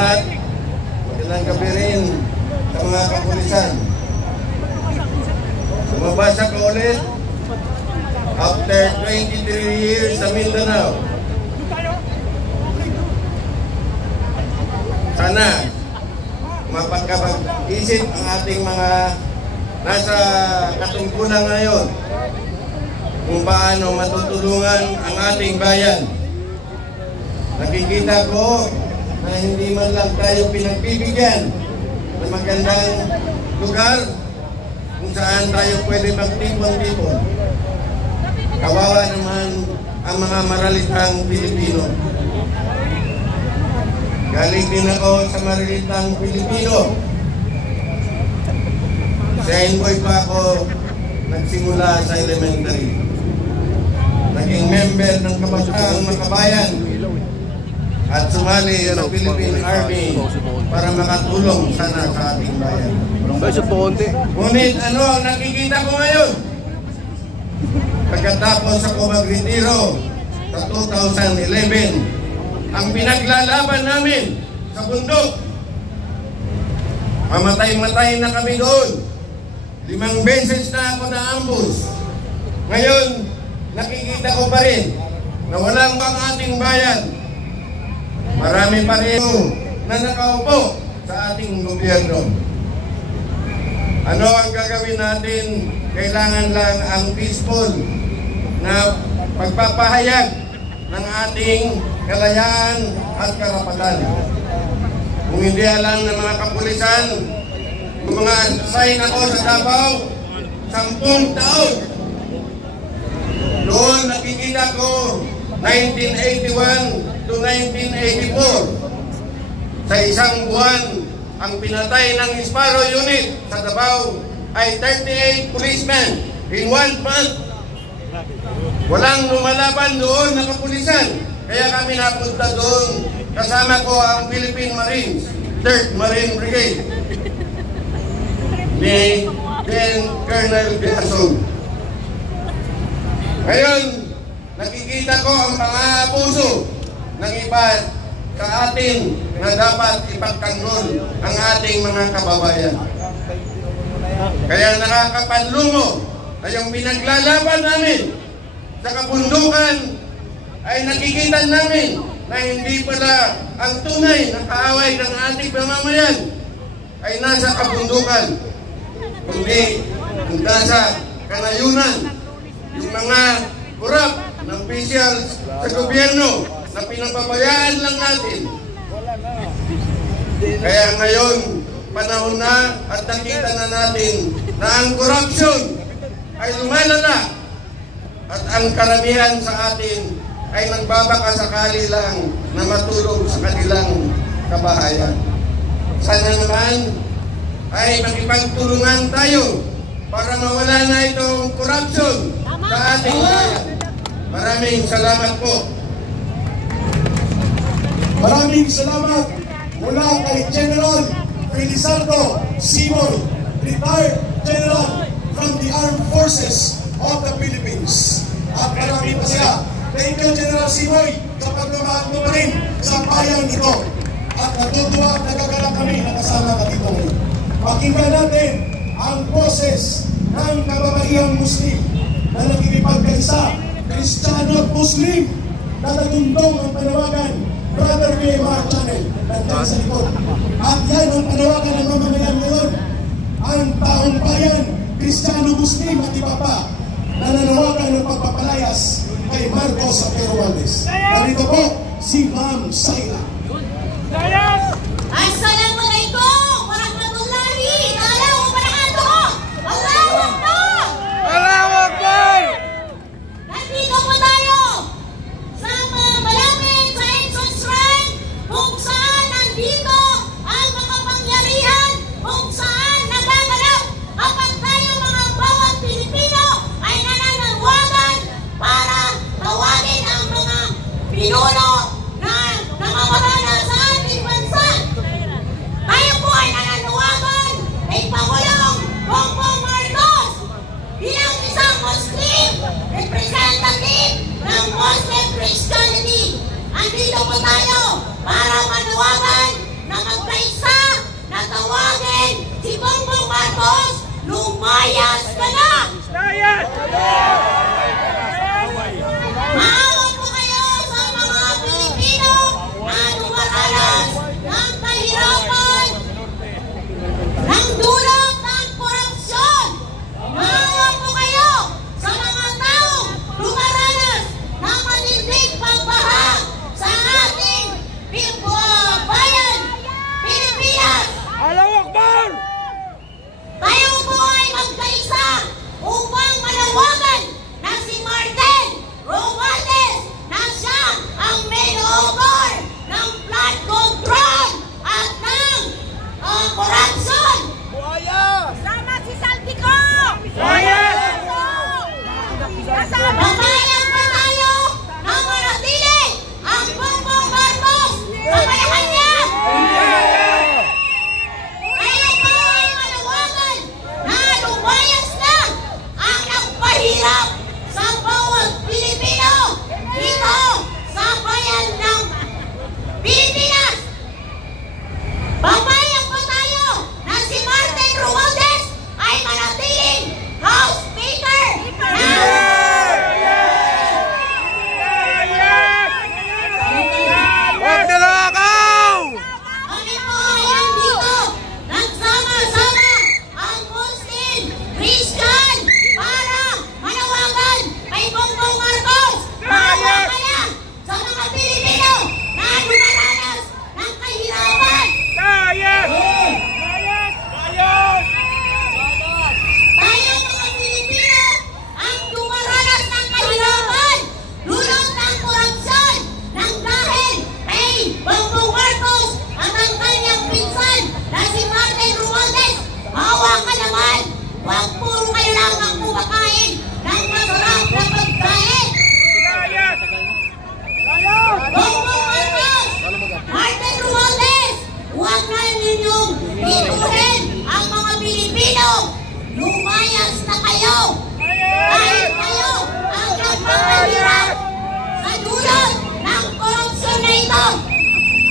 At magandang gabi rin sa mga kapulisan. Sumabasa ka ulit after 23 years sa Mindanao. Sana mapagkapag-isip ang ating mga nasa katungkulan ngayon kung paano matutulungan ang ating bayan. Nakikita ko na hindi man lang tayo pinagbibigyan ng magandang lugar kung saan tayo pwede magtipon-tipon. Kawawa naman ang mga maralitang Pilipino. Galing din ako sa maralitang Pilipino. Sa Envoy pa ako nagsimula sa elementary. Naging member ng Kabataang Makabayan at sumali sa Philippine Army para makatulong sana sa ating bayan. Ngunit ano ang nakikita ko ngayon? Pagkatapos ako mag-retiro sa 2011, ang pinaglalaban namin sa bundok, mamatay-matay na kami doon. 5 beses na ako na-ambush. Ngayon, nakikita ko pa rin na walang bang ating bayan. Marami pa rin na nakaupo sa ating gobyerno. Ano ang gagawin natin? Kailangan lang ang peaceful na pagpapahayag ng ating kalayaan at karapatan. Kung hindi alam ng mga kapulisan, kung mga assign ako sa Davao, 10 taon. Doon nakikita ko 1981 to 1984. Sa isang buwan, ang pinatay ng Sparrow Unit sa Davao ay 38 policemen in 1 month. Walang lumalaban doon na kapulisan. Kaya kami napunta doon. Kasama ko ang Philippine Marines, 3rd Marine Brigade, ni then Colonel Biasog. Ngayon, nakikita ko ang pang-aabuso ng iba sa atin na dapat ipagtanggol ang ating mga kababayan. Kaya nakakapanlumo na yung pinaglalaban namin sa kabundukan ay nakikita namin na hindi pala ang tunay na kaaway ng ating pamamayan ay nasa kabundukan, kundi nasa kanayunan. Yung mga kurap na officials sa gobyerno na pinapabayaan lang natin. Kaya ngayon, panahon na at nakita na natin na ang corruption ay lumalala at ang karamihan sa atin ay nagbabakasakali lang na matulog sa kanilang kabahayan. Sana naman ay makipagtulungan tayo para mawala na itong corruption sa ating bayan. Maraming salamat po. Maraming salamat mula kay General Felizardo Simoy, retired General from the Armed Forces of the Philippines. At marami pa sila. Thank you, General Simoy, sa pagmamahal mo pa rin sa bayan ito. At natutuwa at nagagalak kami na kasama ka dito ngayon. Pakinggan natin ang boses ng kababaihang Muslim na nakikipagkaisa, Kristiyano at Muslim, na nagundong ang panawagan Brother BMR Channel nandiyan sa likod. At yan ang panawagan ng mamamayan ngayon. Ang taong bayan, Kristiyano, Muslim at iba pa, na nanawagan ng pagpapalayas kay Marcos Apero Valdez. Narito po si Ma'am Saila. Assalamualaikum warahmatullahi ta'ala wabarakatuh. Allahu Akbar! Allahu Akbar! Nandito po tayo sa malapit sa Edson Shrine kung saan nandito ang makapangyarihan, kung saan nagaganap kapag tayo mga bawat Pilipino ay nananawagan para tawagin ang mga pinuno na namamaraan si Bongbong Marcos, lumayas ka na! Maawa po kayo sa mga Pilipino na dumaranas ng kahirapan, ng dulot ng korupsyon. Maawa po kayo sa mga taong dumaranas ng matinding pagbaha sa ating bayan, Pilipinas. Allahu Akbar! Tayo po ay magkaisa upang manawagan na si Martin Romualdez na siya ang main author ng flood control at ng corruption. Buhaya! Sama si Saltico! Buhaya! Pamayag pa tayo na manatili ang Bongbong Marcos sa bayan niya! Tayo po ay manawagan na lumayas na ang nagpahirap sa bawat Pilipino dito sa bayan ng Pilipinas. Pamayag pa tayo na si Martin Romualdez ay manatiling House Speaker Huwag nilakaw! Kami po ay nandito, nagsama-sama ang Muslim, Christian, para manawagan kay Bongbong Marcos. Maawa ka na sa mga Pilipino na dumaranas ng kahirapan. Layas! Layas! Tayo mga Pilipino ang dumaranas ng kahirapan, dulot ng korupsyon, ng dahil kay Bongbong Marcos at ang kanyang pinsan na si Martin Romualdez. Maawa ka naman, huwag puro kayo lang ang kumakain ng masarap na pagkain. Layas! Bongbong Marcos, Martin Romualdez, huwag na ninyong ituhin ang mga Pilipino. Lumayas na kayo. Dahil kayo ang nagpapahirap sa dulot ng korupsyon na ito.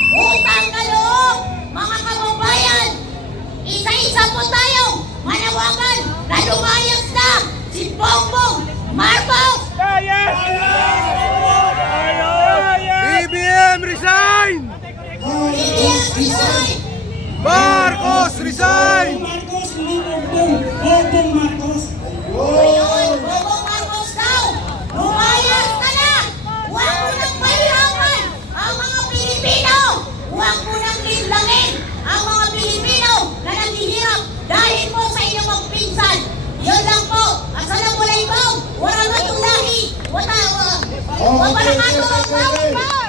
Utang na loob, mga kababayan. Isa-isa po tayong manawagan na lumayas na si Bongbong Marcos. Layas! BBM resign! BBM resign! Marcos resign! Marcos, Bongbong Marcos. Ngayon, Bongbong Marcos daw, lumayas ka na! Huwag mo nang pahirapan ang mga Pilipino! Huwag mo nang linlangin ang mga Pilipino na naghihirap dahil po sa inyong magpinsan. Yun lang po. Assalamualaikum warahmatullahi wabarakatuh. Allahu Akbar!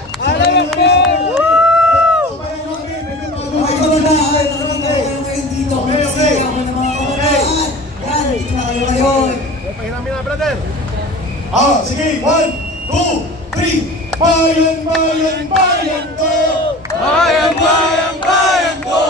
Mga kabataan, nakakatawa kayo dito. Okay. Mga kabataan. Yan, ito na kayo ngayon. Pahiramin na, brother. Sige, 1, 2, 3. Bayan, bayan, bayan ko. Bayan, bayan, bayan ko!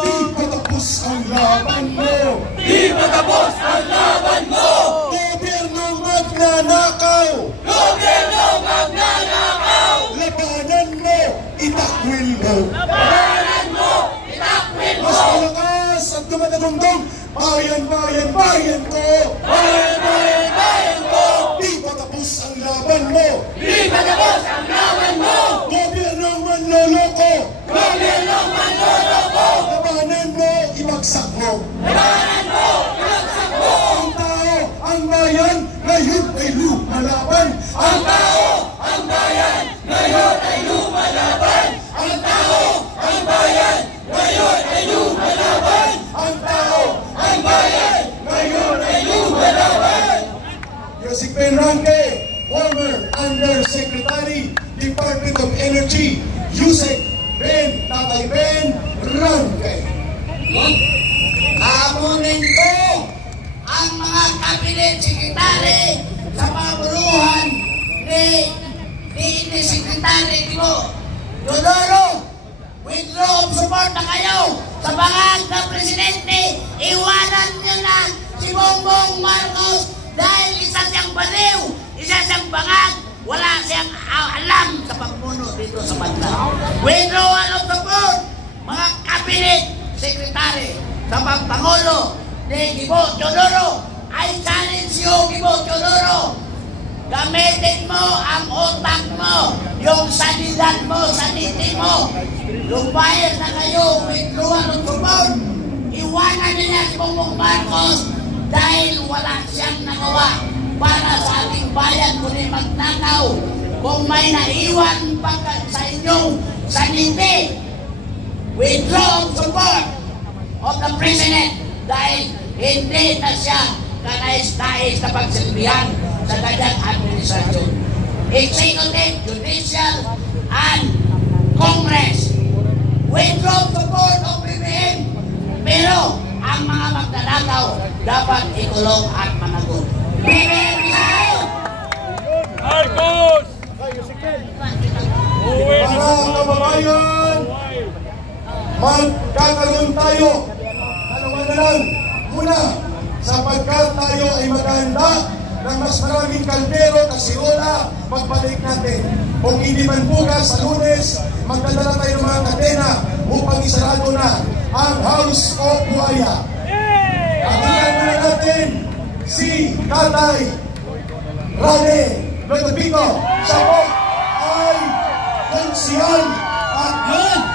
Di patapos ang laban mo. Di matapos ang laban mo! Gobyernong magnanakaw. Gobyerno magnanakaw! Labanan mo, itakwil mo. Labanan mo! Itakwil mo! Mas malakas at dumadagundong. Bayan, bayan, bayan ko. Bayan, bayan, bayan ko! Di patapos ang laban mo. Di matapos ang laban mo! Gobyernong manloloko. Gobyerno manloloko! Labanan mo, ibagsak mo. Labanan mo! Ilagsak mo! Ang tao, ang bayan, ngayon ay lumalaban. Ang tao, ang bayan, ngayon ay lumalaban! Ang tao, ang bayan, ngayon ay lumalaban! Ang tao, Ang bayan, ngayon ay lumalaban! Yosik Ben Ranque, former Undersecretary, Department of Energy, Yusek Ben, Tatay Ben Ranque. Hamunin ko ang mga kabinet sekretary sa mga buluhan ni Sekretary Dodoro. Withdraw of support na kayo sa bangag ng Presidente. Iwanan niyo na si Bongbong Marcos dahil isa siyang baliw, isa siyang bangag, wala siyang alam sa pagmuno dito sa bansa. Withdrawal of support, mga cabinet secretary. sa pagpangulo ni Gibo Teodoro. I challenge you, Gibo Teodoro. Gamitin mo ang utak mo, yung sanidad mo, saniti mo. Lumayas na kayo, withdraw ng support. Iwanan nila si Bongbong Marcos dahil wala siyang nagawa para sa ating bayan, kundi magnakaw. Kung may naiwan sa inyong saniti, withdraw ang support of the President dahil hindi na siya kanais-nais na pagsilbihan sa kanyang administrasyon. Executive, Judicial, and Congress. Withdraw support of BBM. Pero ang mga magnanakaw dapat ikulong at managot. BBM tayo! Marcos! Mga kababayan, magkakaroon tayo. Dalawa na lang. Una, sapagkat tayo ay maghahanda ng mas maraming kaldero, kasirola, magbalik natin. Kung hindi man bukas sa Lunes, magdadala tayo ng mga kadena upang isarado na ang House of Buaya. Pakinggan muna natin si Tatay Rane Lodovico. Siya po ay konsyal at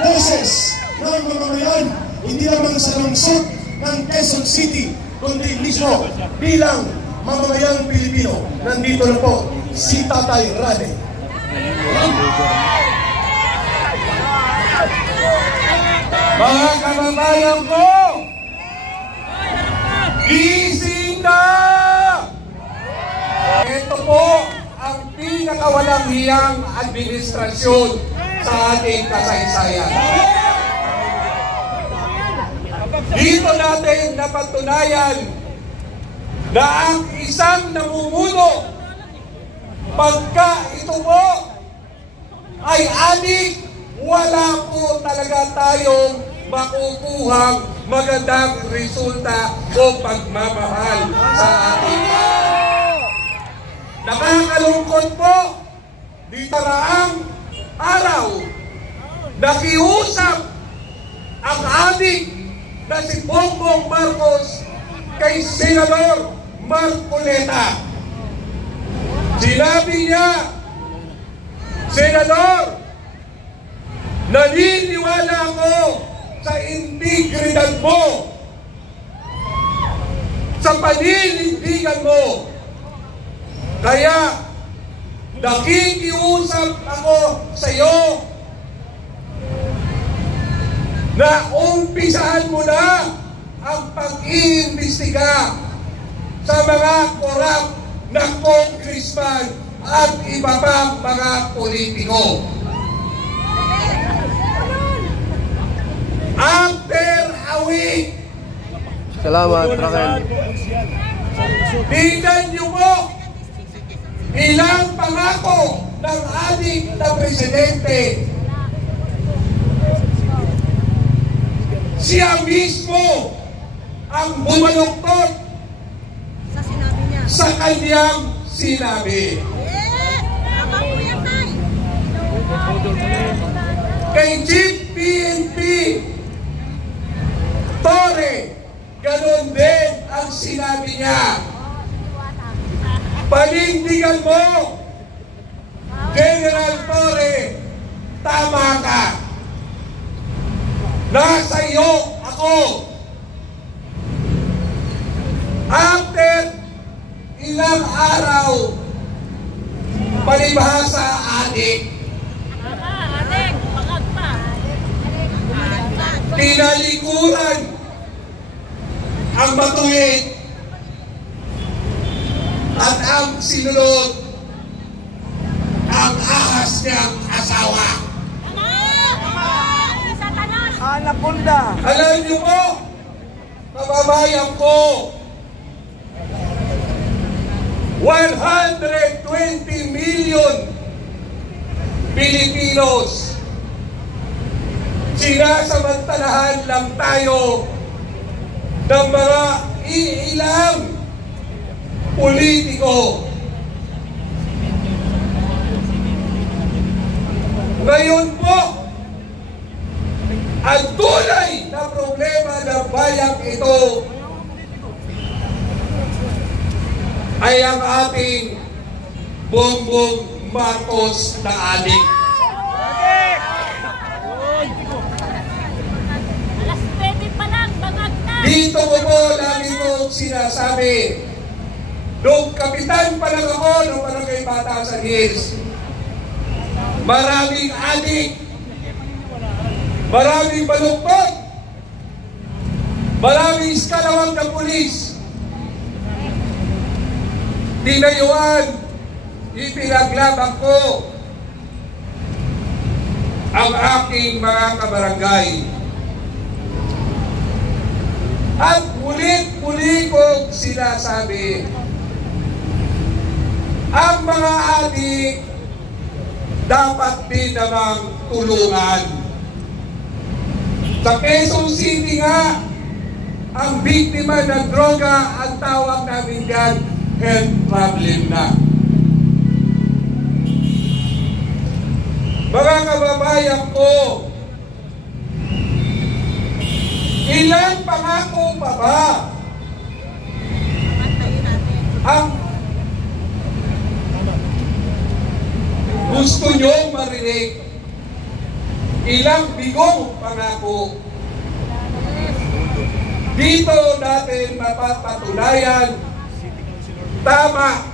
boses ng mamamayan, hindi lamang sa lungsod ng Quezon City, kundi mismo bilang mamamayang Pilipino. Nandito na po si Tatay Rane. Mga kababayan ko, gising na! Ito po ang pinakawalang hiyang administrasyon sa ating kasaysayan. Dito natin napatunayan na ang isang namumuno, pagka ito po ay adik, wala po talaga tayong makukuhang magandang resulta o pagmamahal sa ating nakakalungkot po. Di paraang araw, nakiusap ang adik na si Bongbong Marcos kay Senador Marcoleta. Sinabi niya, Senador, naniniwala ako sa integridad mo, sa paninindigan mo. Kaya nakikiusap ako sa iyo na umpisahan mo na ang pag-iimbestiga sa mga korap na congressman at iba pang mga politiko. After a week, salamat, Raquel. tingnan niyo po ilang pangako ng ating na presidente. Siya mismo ang bumaluktot sa kanyang sinabi. Kay Chief PNP Torre, ganun din ang sinabi niya. Panindigan mo, General Torre, tama ka. Nasa iyo ako. After ilang araw, palibhasa adik, tinalikuran ang matuwid at ang sinulod ang ahas niyang asawa. Alam niyo po, kababayan ko, 120 million Pilipinos, sinasamantalahan lang tayo ng mga iilang politiko. Ngayon po, ang tunay na problema ng bayang ito ay ang ating Bongbong Marcos na adik. Dito ko po lagi kong sinasabi, nung kapitan pa lang ako, nung Barangay Batasan Hills, maraming adik, maraming baluktot, maraming iskalawang na pulis. Tinayuan, ipinaglaban ko ang aking mga kabarangay. At muli kong sinasabi, ang mga adik dapat din namang tulungan. Sa Quezon City nga, ang biktima ng droga, ang tawag namin yan, health problem na. Mga kababayan ko, ilang pangako pa ba ang gusto nyo marinig? Ilang bigong pangako? Dito natin mapapatunayan tama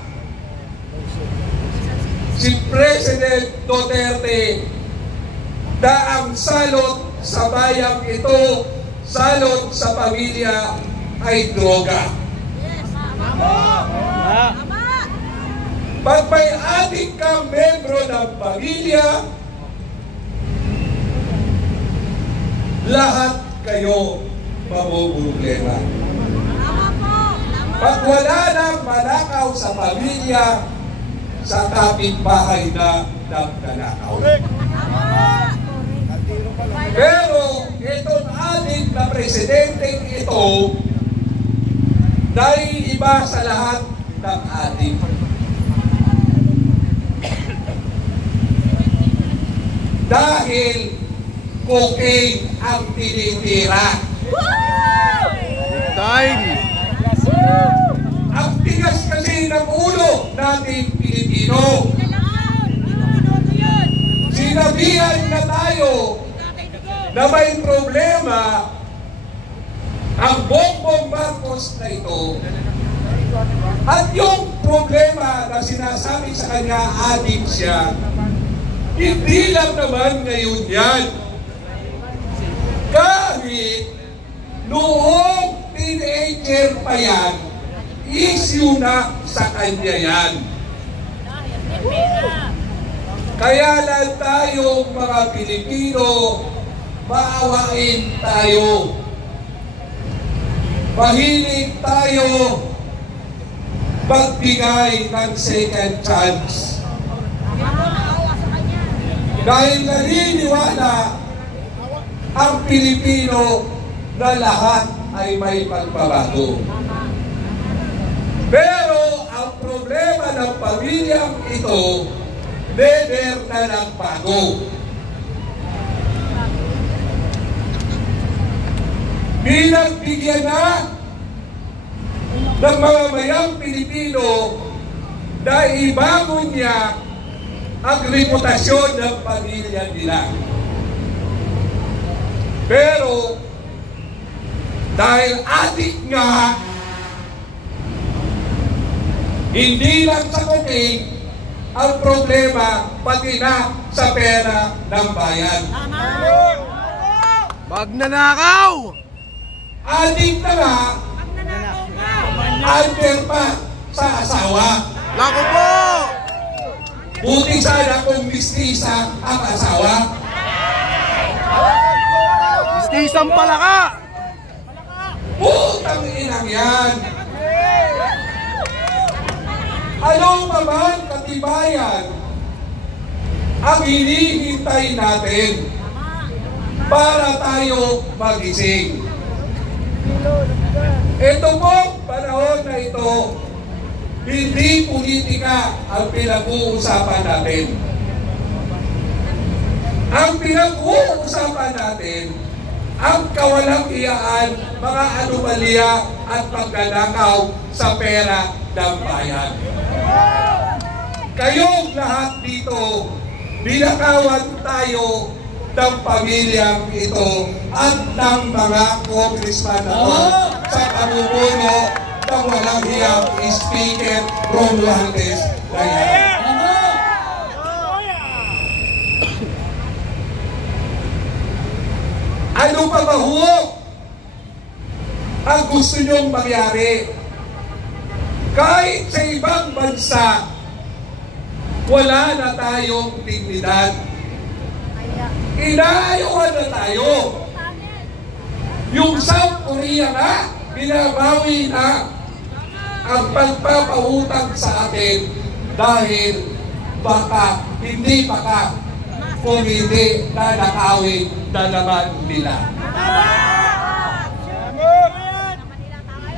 si President Duterte na ang salot sa bayang ito, salot sa pamilya ay droga. Pag may adik kang membro ng pamilya, lahat kayo mamumroblema. Pag wala nang manakaw sa pamilya, sa kapitbahay na nagnanakaw. Pero itong adik na presidenteng ito, naiiba sa lahat ng adik. Dahil cocaine ang tinitira. Time! Ang tigas kasi ng ulo nating Pilipino. Sinabihan na tayo na may problema ang Bongbong Marcos na ito. At yung problema na sinasabi sa kanya, adik siya, hindi lang naman ngayon yan. Kahit noong teenager pa yan, issue na sa kanya yan. Kaya lang tayong mga Pilipino, maawain tayo. Mahilig tayo magbigay ng second chance. Dahil naniniwala ang Pilipino na lahat ay may pagbabago. Pero ang problema ng pamilyang ito, never na nagbago. Binagbigyan na ng mamamayang Pilipino na ibago niya ang reputasyon ng pamilya nila. Pero dahil adik nga, hindi lang sa cocaine ang problema, pati na sa pera ng bayan. Magnanakaw! Adik na nga, under pa sa asawa. Naku po! Buti sana kung mistisa ang asawa. Mistisang palaka! Putang inang yan! Ano pa man katibayan ang hinihintay natin para tayo magising? Ito pong panahon na ito, hindi politika ang pinag-uusapan natin. Ang pinag-uusapan natin ang kawalang iyaan, mga anomalya at pagnanakaw sa pera ng bayan. Kayong lahat dito, binakawan tayo ng pamilyang ito at ng mga congressman na ito sa pamumuno ng walang hiyang Speaker Romualdez Raya. Ano pa ba ho ang gusto nyong mangyari? Kahit sa ibang bansa, wala na tayong dignidad. Inaayuhan na tayo. Yung South Korea nga, binabawi na ang pagpapautang sa atin dahil baka, hindi baka, kung hindi nanakawin na naman nila.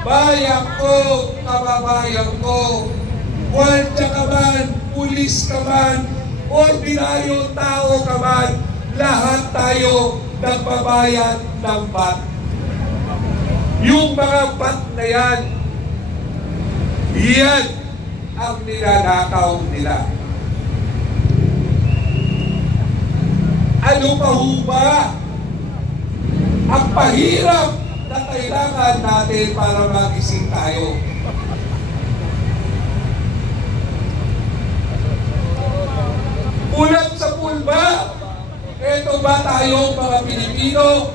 Bayan ko, kababayan ko, waldya ka man, pulis ka man, ordinaryo tao ka man, lahat tayo nagbabayad ng VAT. Yung mga VAT na yan, yan ang ninanakaw nila. Ano pa ho ba ang pahirap na kailangan natin para magising tayo? Ulat sa pulba, eto ba tayong mga Pilipino,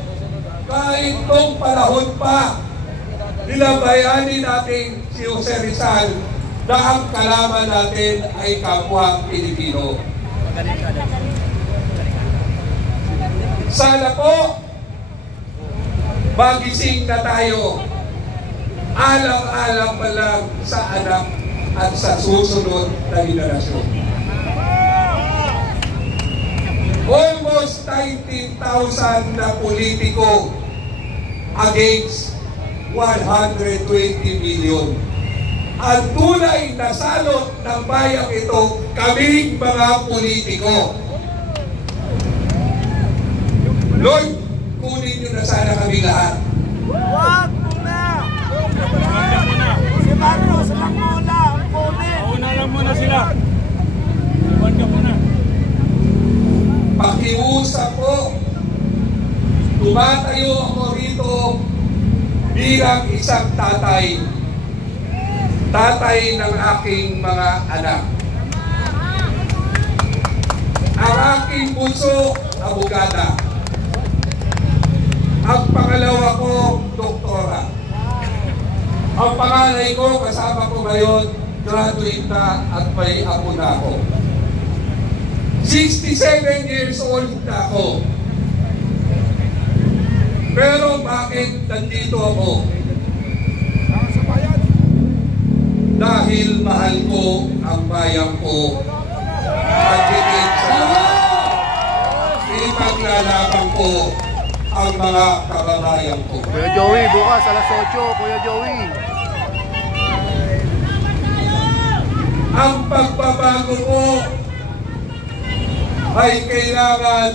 kahit nung panahon pa, nilabayani natin si Jose Rizal na ang kalaban natin ay kapwa Pilipino. Sana po, magising na tayo, alang-alang pa lang sa anak at sa susunod na henerasyon. Almost 19,000 na politiko against 120 million. Ang tunay na salot ng bayang ito, kaming mga politiko. Lord, kunin nyo na sana kami lahat. Wag muna! Si Marcos lang muna ang kunin. Una lang muna sila. Iwan ka muna. Pakiusap po. Tumatayo ako rito bilang isang tatay. Tatay ng aking mga anak. Ang aking bunso, abogada. Ang pangalawa ko, doktora. Ang panganay ko, kasama ko ngayon, graduate na at may apo na ako. 67 years old na ako. Pero bakit nandito ako? Dahil mahal ko ang bayan ko. At higit sa lahat, ipaglalaban ko ang mga kababayan ko. Kuya Joey, bukas alas 8, Kuya Joey. Ang pagbabago ko ay kailangan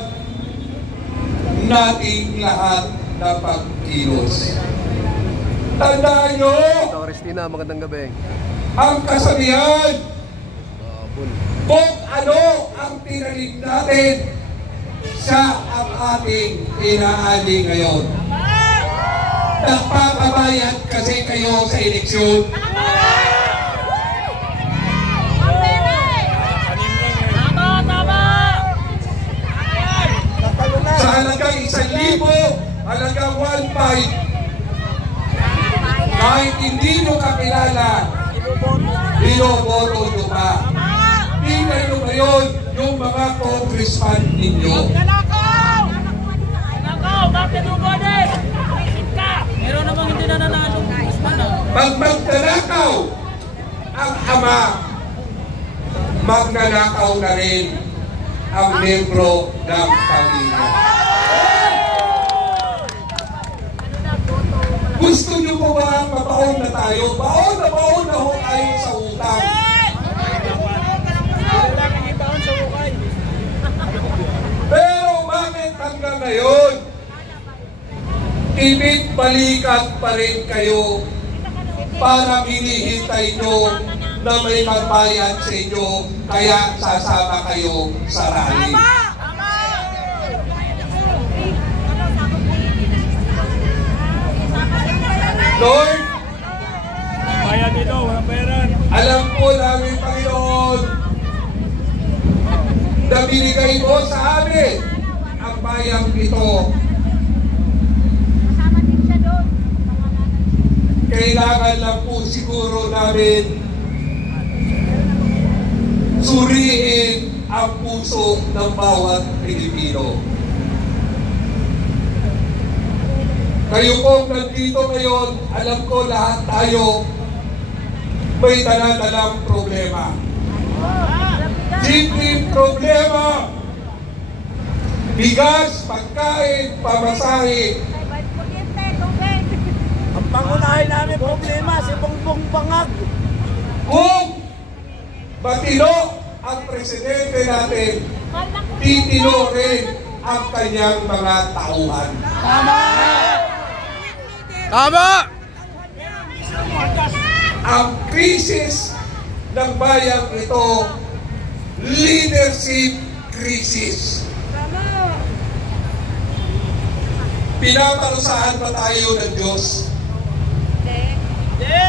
nating lahat na pagkilos. Tandaan nyo, Tao Cristina, magandang gabi. ang kasabihan, kung ano ang tinalig natin, siya ang ating inaali ngayon. Nagpapabayad kasi kayo sa eleksyon. Sa halagang 1,000, halagang 1,500, kahit hindi nyo kakilala, binoboto nyo pa. Tingnan nyo ngayon yung mga congressman ninyo. Bakit mo ba din? Meron namang hindi na nanalo. Pag magnanakaw ang ama, magnanakaw na rin ang membro ng pamilya. Gusto nyo po ba mabaon na tayo? Baon na ho tayo sa utang. Pero bakit hanggang ngayon ibig balikat pa rin kayo para hinihintay nyo na may magbayad sa inyo, kaya sasama kayo sa rally. Lord, Bayad dito, walang bayaran. alam po namin, Panginoon, na binigay mo sa amin ang bayang ito. Kailangan lang po siguro namin suriin ang puso ng bawat Pilipino. Kayo pong nandito ngayon, alam ko lahat tayo may dala-dalang problema. Simpleng problema. Bigas, pagkain, pamasahe. Ang pangunahin namin problema, si Bongbong Bangag. Kung matino ang presidente natin, titino rin ang kanyang mga tauhan. Tama! Ang krisis ng bayang ito, leadership crisis. Pinaparusahan ba tayo ng Diyos? Hindi.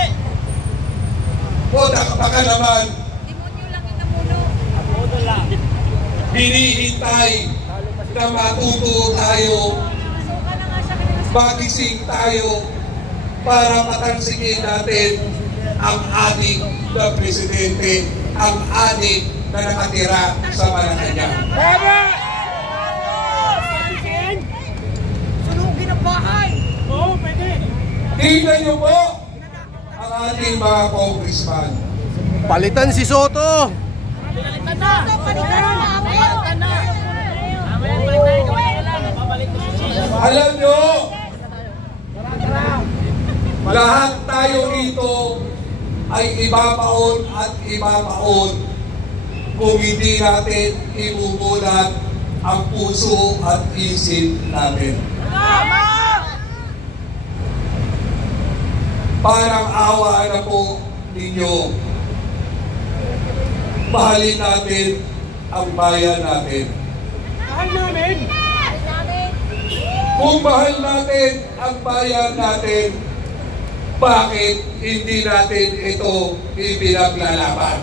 O baka naman, Demonyo lang yung namuno. Abono lang. hinihintay na matuto tayo, Masuka na nga siya kanina sa magising tayo para patansikin natin ang adik na presidente, ang adik na nakatira sa Malacanang. Tama! sunugin ang bahay. Oo, pwede. Tingnan niyo po ang ating mga congressman. Palitan si Soto! Pinalitan na. Palitan na. Pinalitan na. Mamaya balik tayo. Babalik ko si Chico. Alam niyo, lahat tayo rito ay ibabaon at ibabaon kung hindi natin ibubulat ang puso at isip natin. Parang awa na po ninyo. Mahalin natin ang bayan natin. Mahal namin. Kung mahal natin ang bayan natin, bakit hindi natin ito ipinaglalaban?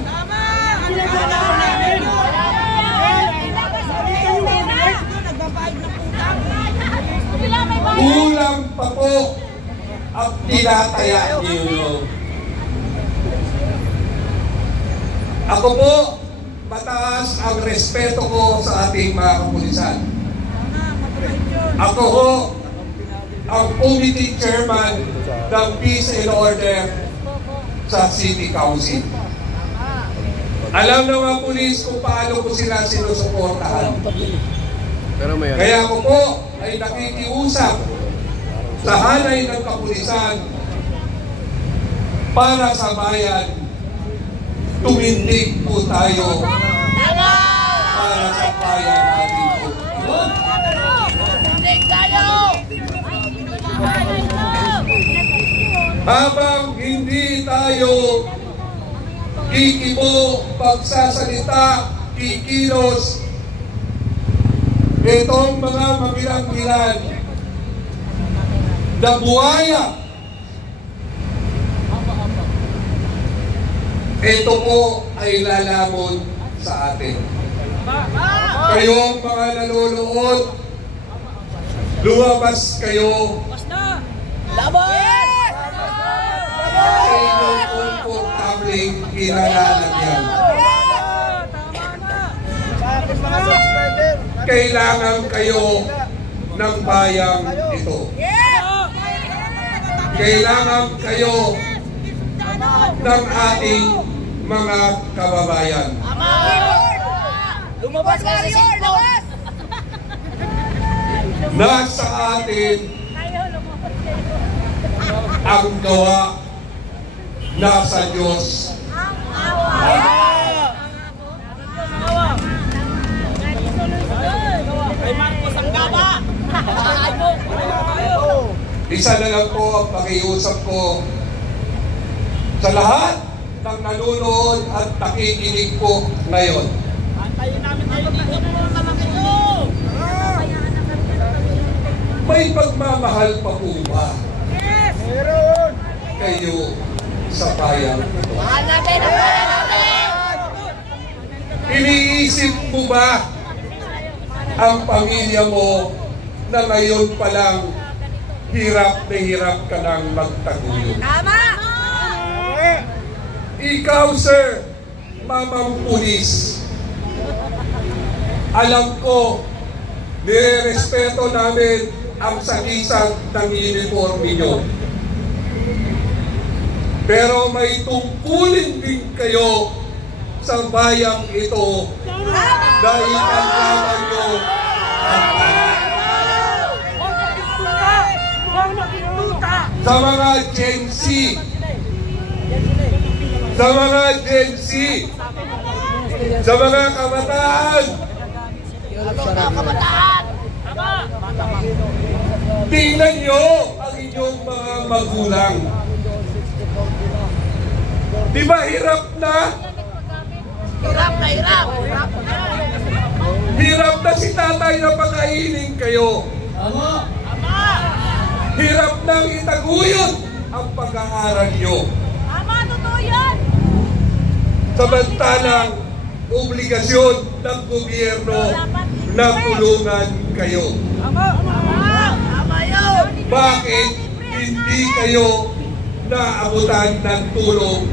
Kulang pa po ang tinataya niyo. Ako po, mataas ang respeto ko sa ating mga kapulisan. Ako ho, ang committee chairman ng Peace and Order sa City Council. Alam ng mga pulis kung paano ko sila sinusuportahan. Kaya ako po ay nakikiusap sa hanay ng kapulisan para sa bayan. Tumindig po tayo para sa bayan natin po. Habang hindi tayo kikibo, pagsasalita, kikilos, itong mga mabilang-bilan na buhaya, ito po ay lalamon sa atin. Kayong mga nanonood, lumabas kayo sa inyong komportabling kinalalagyan. Kailangan kayo ng bayang ito. Kailangan kayo ng ating mga kababayan. Lumabas ka sa Chico. Nasa atin ang gawa, nasa Diyos. Kay Marcos ang gaba. Isa na lang po ang pakiusap ko sa lahat ng nanonood at nakikinig po ngayon. May pagmamahal pa po ba kayo sa bayan ito? Iniisip mo ba ang pamilya mo na ngayon pa lang hirap na hirap ka nang magtaguyod? Tama! Ikaw, sir, mamang pulis, alam ko, nirespeto namin ang sagisag ng uniform ninyo. Pero may tungkulin din kayo sa bayang ito dahil kailangan nyo sa mga Gen Z, sa mga Gen Z, sa mga kabataan, tingnan nyo ang inyong mga magulang. Di ba hirap na? Hirap na hirap. Hirap na si tatay na pakainin kayo. Hirap nang itaguyod ang pag-aaral nyo. Tama, totoo yan! Samantalang obligasyon ng gobyerno na tulungan kayo. Tama yun. Bakit hindi kayo naabutan ng tulong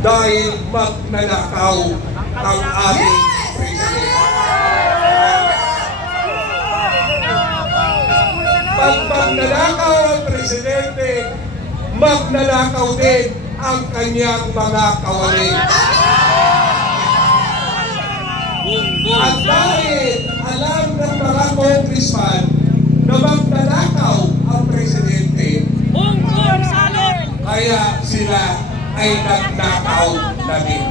dahil magnanakaw ang ating presidente? Pag magnanakaw ang presidente, magnanakaw din ang kanyang mga kawali. At dahil alam ng mga congressman na magnanakaw ang presidente, kaya sila ay nagnakaw na din.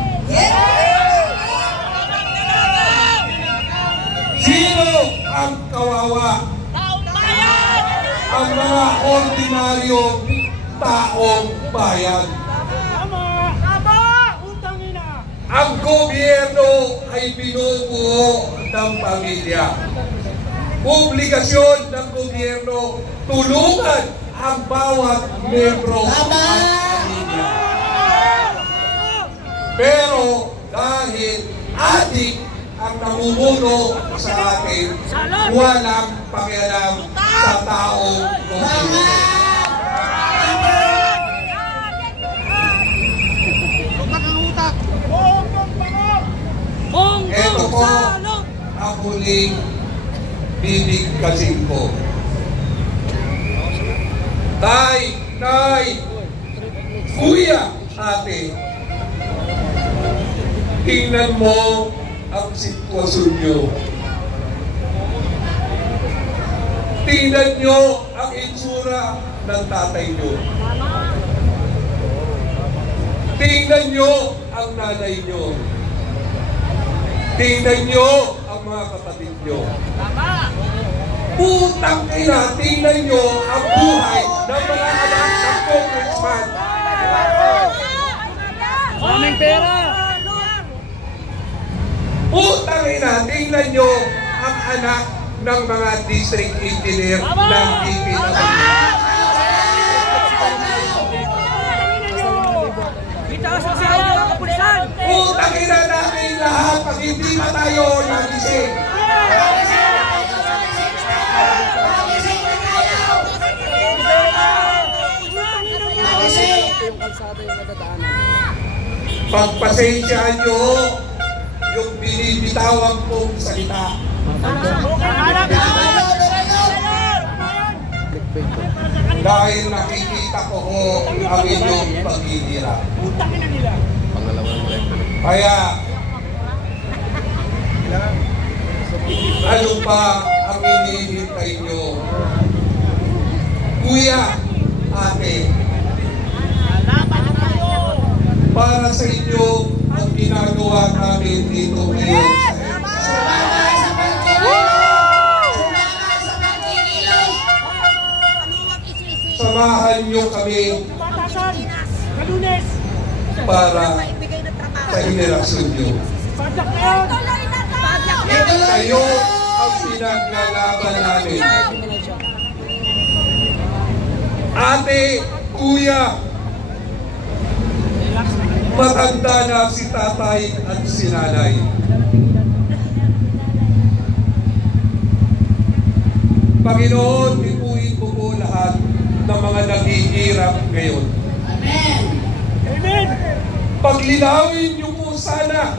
Sino ang kawawa? Ang mga ordinaryong taong bayan. Ang gobyerno ay binubuo ng pamilya. Obligasyon ng gobyerno tulungan ang bawat membro ng pamilya. Pero dahil adik ang namumuno sa atin, walang pakialam sa taong gobyerno. Ito po ang huling bibig kasing ko. Tay, kuya, ate, tingnan mo ang sitwasyon nyo. Tingnan nyo ang itsura ng tatay nyo. Tingnan nyo ang nanay nyo. Tingnan nyo ang mga kapatid nyo. Putang ina, tingnan nyo ang buhay ng mga anak ng congressman. Maraming pera! Putang ina, tingnan nyo ang anak ng mga district engineer ng DPWH. Putang ina natin lahat pag hindi na tayo nagising. Pagpasensyahan nyo yung binibitawan kong salita. Dahil nakikita ko ang inyong paghihirap. Kaya, ano pa ang hinihintay nyo? Kuya, ate, para sa inyo ang ginagawa namin dito ngayon sa EDSA. samahan niyo kami para sa henerasyon niyo. Kayo ang pinaglalaban namin. Ate, kuya, matanda na si tatay at si nanay. Panginoon, ipuin mo po lahat ng mga naghihirap ngayon. Amen. Amen. Paglinawin niyo po sana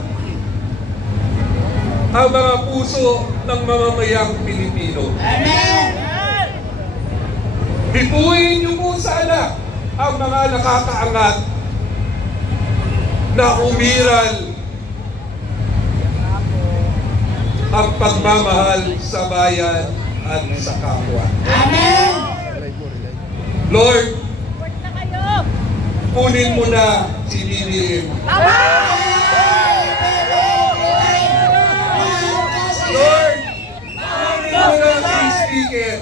ang mga puso ng mamamayang Pilipino. Amen. Ipuin niyo po sana ang mga nakakaangat na umiral ang pagmamahal sa bayan at sa kapwa. Amen. Lord, kunin mo na si BBM. Lord, kunin mo na si Speaker.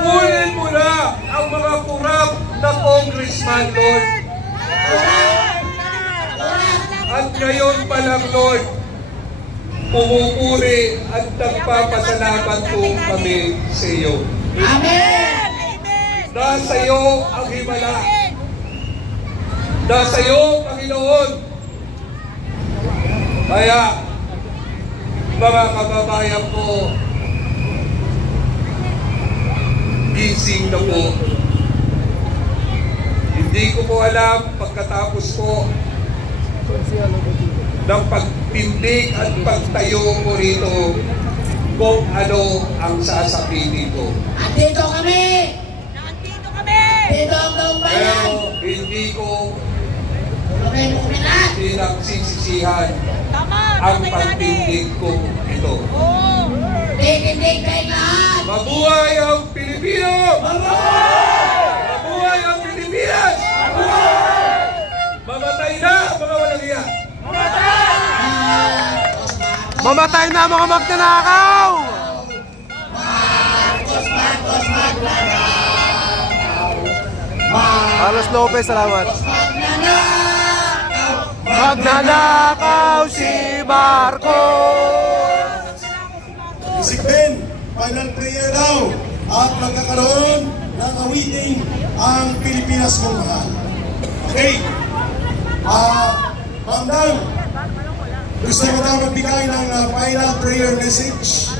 Kunin mo na ang mga kurap na congressman, Lord. At ngayon pa lang, Lord, pumupuri at nagpapasalamat po kami sa iyo. Amen. Nasa iyo ang himala. Nasa iyo, Panginoon. Kaya, mga kababayan ko, gising na po. Hindi ko po alam pagkatapos ko ng pagpindig at pagtayo ko rito kung ano ang sasabihin ko. Andito kami! Dito ang taong bayan! Pero hindi ko pinagsisisihan ang pagpindig ko ito. Titindig kayo lahat! Mabuhay ang Pilipino! Mabuhay ang Pilipinas! Mamatay na mga walang iya! Mamatay na mga magnanakaw! Carlos Lopez, salamat. Magnanakaw si Marcos! Music Ben, final prayer daw at magkakaroon ng awiting ang Pilipinas mong mahal. Okay? Ma'am Dan, gusto mo daw magbigay ng final prayer message?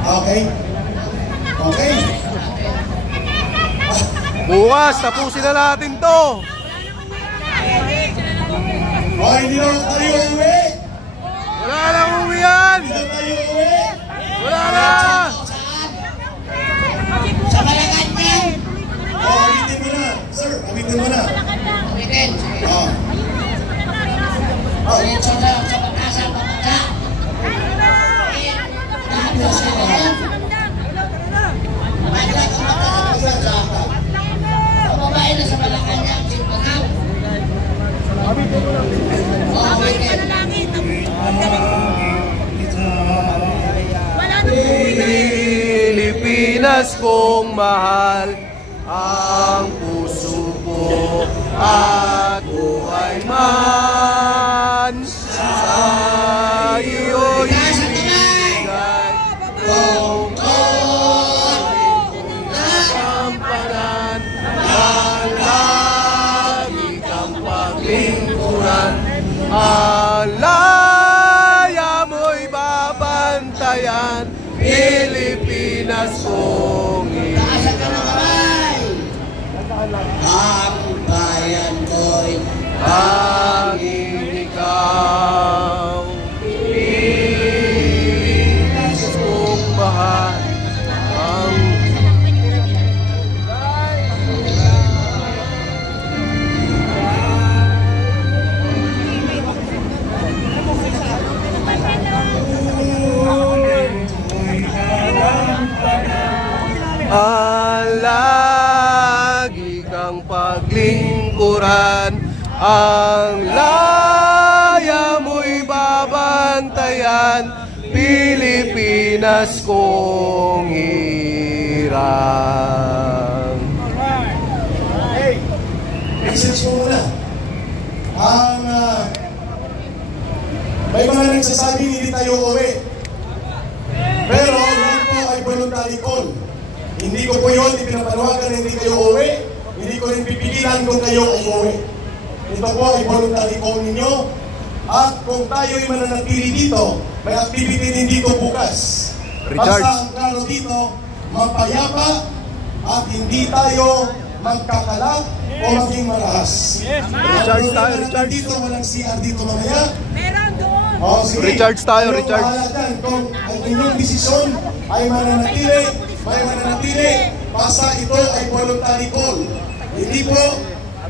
Okay? Okay? Bukas, tapusin na natin to! Hindi na tayo uwi! Wala nang uwian! Hindi na tayo uwi! Wala na! Sa Malacanang! Awitin mo na! Sir, awitin mo na! Awitin! Diretso na sa pag-asa ang pagkaka! Dahil sa lahat! Magandang pagkakasal sa ako! Babae na sa Malacanang, simpangaw! Pilipinas kong mahal, ang puso ko at buhay man sa iyo'y ibigay kong kampanan na lagi kang paglingkuran. Alaya mo'y babantayan, Pilipinas kong Taasan ka ng kamay! Ang bayan ko'y tanging ikaw. Pilipinas kong mahal, ang lagi kang paglingkuran, ang laya mo'y babantayan, Pilipinas kong hirang. Message ko muna. May mga nagsasabing hindi tayo uuwi. Pero yan po ay voluntary call. Hindi ko po yun ipinapanawagan na hindi kayo uuwi. Hindi ko rin pipigilan kung kayo ay uuwi. Ito po ay voluntary call ninyo. At kung tayo ay mananatili dito, may activity din dito bukas. Basta ang klaro dito, mapayapa at hindi tayo magkakalat o maging marahas. Recharge tayo, recharge. Dito, walang CR dito mamaya. Meron doon. Oh, sige. Recharge tayo, recharge. Bahala dyan. Kung ang inyong desisyon ay mananatili, may mananatili, basta ito ay voluntary call. Hindi po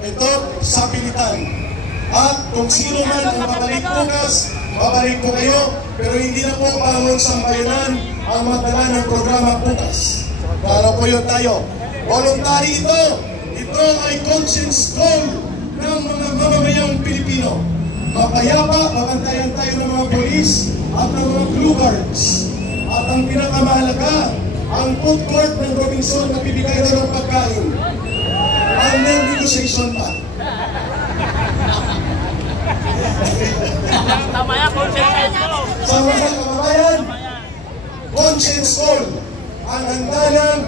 ito sa pilitan. At kung sino man ang babalik bukas, babalik po kayo, pero hindi na po bangon sa bayanan ang magdala ng programa bukas. Para po yun tayo. Voluntary ito. Ito ay conscience call ng mga mamamayang Pilipino. Mapayapa, mabantayan tayo ng mga polis at ng mga blue guards. At ang pinakamahalaga, ang food court ng Robinson na bibigay daw ng pagkain. Under negotiation pa. Tama yan, conscience call. Sa mga kababayan, conscience call. Ang handa ng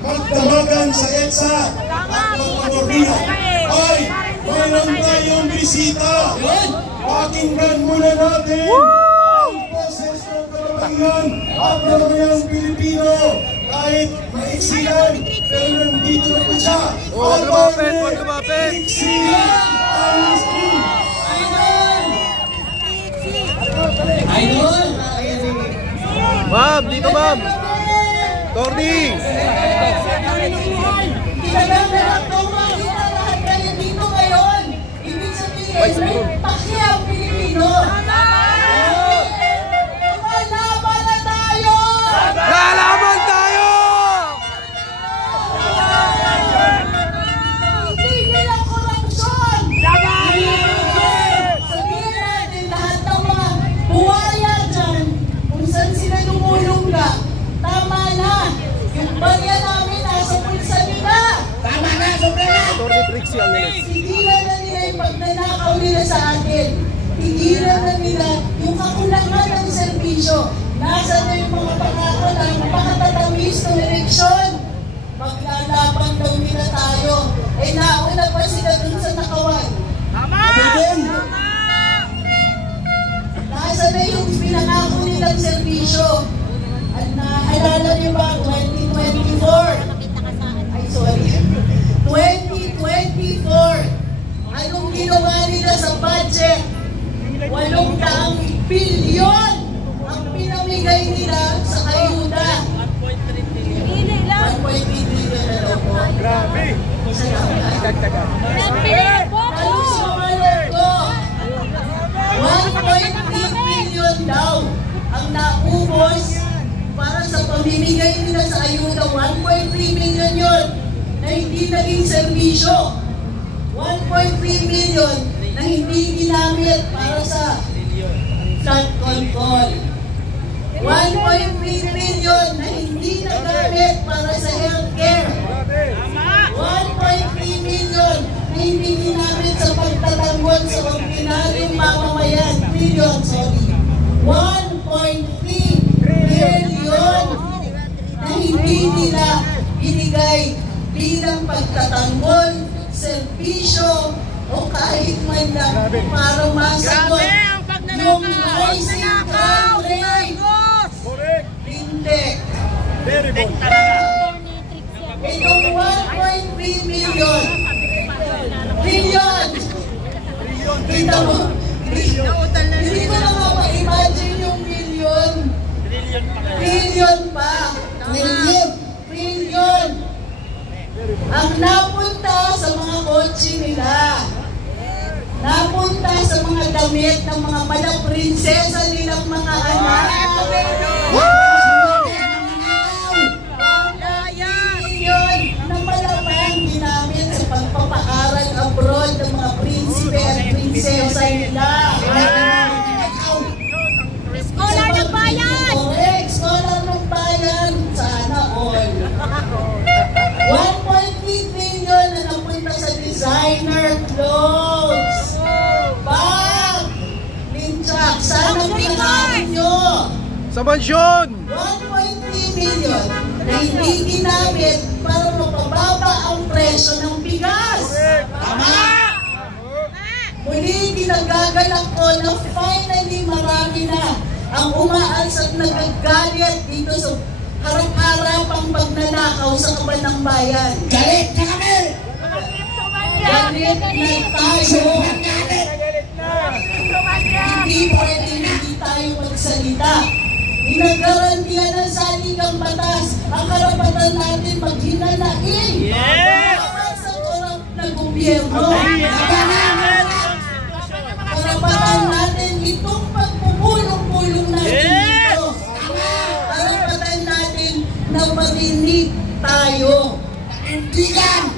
magdamagan sa EDSA at magpamorbiya. Ay, mayroon tayong bisita. Pakinggan muna natin ang boses ng kababayan at kamabayang Pilipino. Kahit maiksilan, pero nandito na po siya. Huwag lumapit, huwag lumapit. Iksilan ang school. Idol! Ma'am, dito ma'am. Torny. Kinagandang tumagin na lahat kayo dito ngayon. Ibig sabihin, may pakyang Pilipino. Lumalaban na tayo! Lalaban tayo! Tigil ang korupsyon! Sabihin natin lahat ng mga buwaya dyan, kung saan sila lumulungga, tama na! Yung barya namin nasa pulsa nila! Tama na, sobra na! Torny Trixie ang nilis. Tigilan na nila yung pagnanakaw nila sa akin. Tigilan na nila yung kakulangan ng serbisyo. Nasaan na yung mga pangako ng pakatatamis ng eleksyon? Maglalaban daw nila tayo. Eh nauna pa sila dun sa nakawan. Tama! Nasaan na yung pinangako nilang serbisyo? At naalala niyo ba 2024? Ay, sorry. 2024. Anong ginawa nila sa budget? 800 bilyon ang pinamigay nila sa ayuda. 1.3 billion na daw po. Grabe. Ano sa mga ko? 1.3 billion daw ang naubos para sa pamimigay nila sa ayuda. 1.3 million yun na hindi naging serbisyo. 1.3 million na hindi ginamit para sa flood control. 1.3 million na hindi nagamit para sa healthcare. 1.3 million na hindi ginamit sa pagtatanggol sa ordinaryong mamamayan. Billion, sorry. 1.3 billion na hindi nila binigay bilang pagtatanggol, serbisyo, o kahit man lang para masagot yung rising crime rate. Hindi. Itong 1.3 million. Billion. Kita mo? Hindi ko na ma-imagine yung billion. Billion pa. Billion. Ang napunta sa mga kotse nila. Napunta sa mga damit ng mga prinsesa nilang mga anak. Yun, na malamang ginamit sa pagpapaaral abroad ng mga prinsipe at prinsesa nila. Eskola ng bayan! Sa mansyon! 1.3 million na hindi ginamit para mapababa ang presyo ng bigas. Tama! Muli, kinagagalak ko na finally marami na ang umaas at nagagalit dito sa harap-harapang pagnanakaw sa kaban ng bayan. Galit na kami! Galit na tayo! Hindi pwede hindi tayo magsalita. Inagarantiyan ng saligang batas ang karapatan natin maghinanain. Para sa korap na gobyerno. Karapatan natin itong pagpupulong-pulong natin dito. Karapatan natin na marinig tayo. Hindi lang!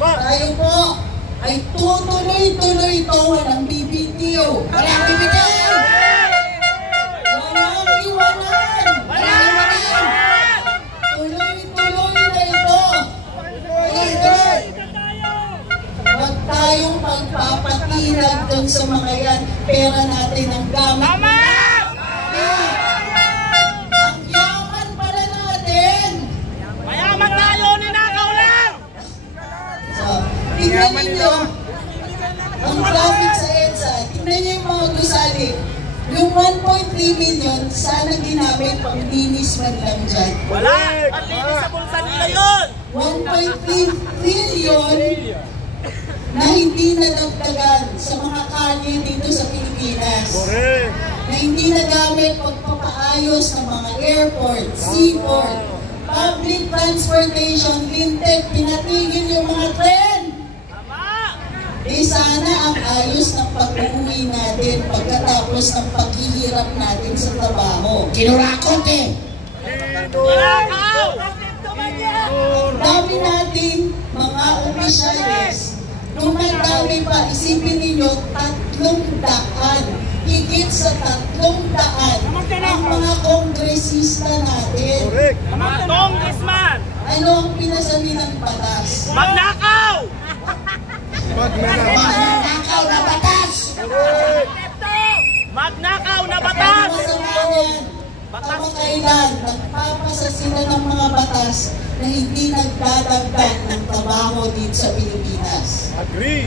Tayo po ay tutuloy-tuloy ito. Walang bibitiw. Walang bibitiw! Walang iwanan! Walang iwanan! Tuloy-tuloy na ito. Tuloy-tuloy! Huwag tayong magpapatinag dun sa mga yan. Pera natin ang gamit. Tama! Ang yaman pala natin. Mayaman tayo, ninakaw lang! So, tingnan ninyo ang traffic sa EDSA. Tingnan niyo yung mga gusali. Yung 1.3 million, sana ginamit pang linis man lang dyan. Wala! Palinis sa bulsa nila yun! 1.3 trillion na hindi nadagdagan sa mga kalye dito sa Pilipinas. Na hindi nagamit pagpapaayos ng mga airport, seaport, public transportation, linted, pinatigil yung mga tren. Eh sana ang ayos ng pag-uwi natin pagkatapos ng paghihirap natin sa trabaho. Kinurakot eh! Kinurakaw! Dami natin mga opisyales. Nung nagdami pa, isipin ninyo, 300. Higit sa 300 ang mga kongresista natin. Congressman! Ano ang pinasali ng batas? Magnakaw! Magnakaw na batas! Magnakaw na batas! Kamakailan, nagpapasa sila ng mga batas na hindi nagdadagdag ng trabaho dito sa Pilipinas. Agree!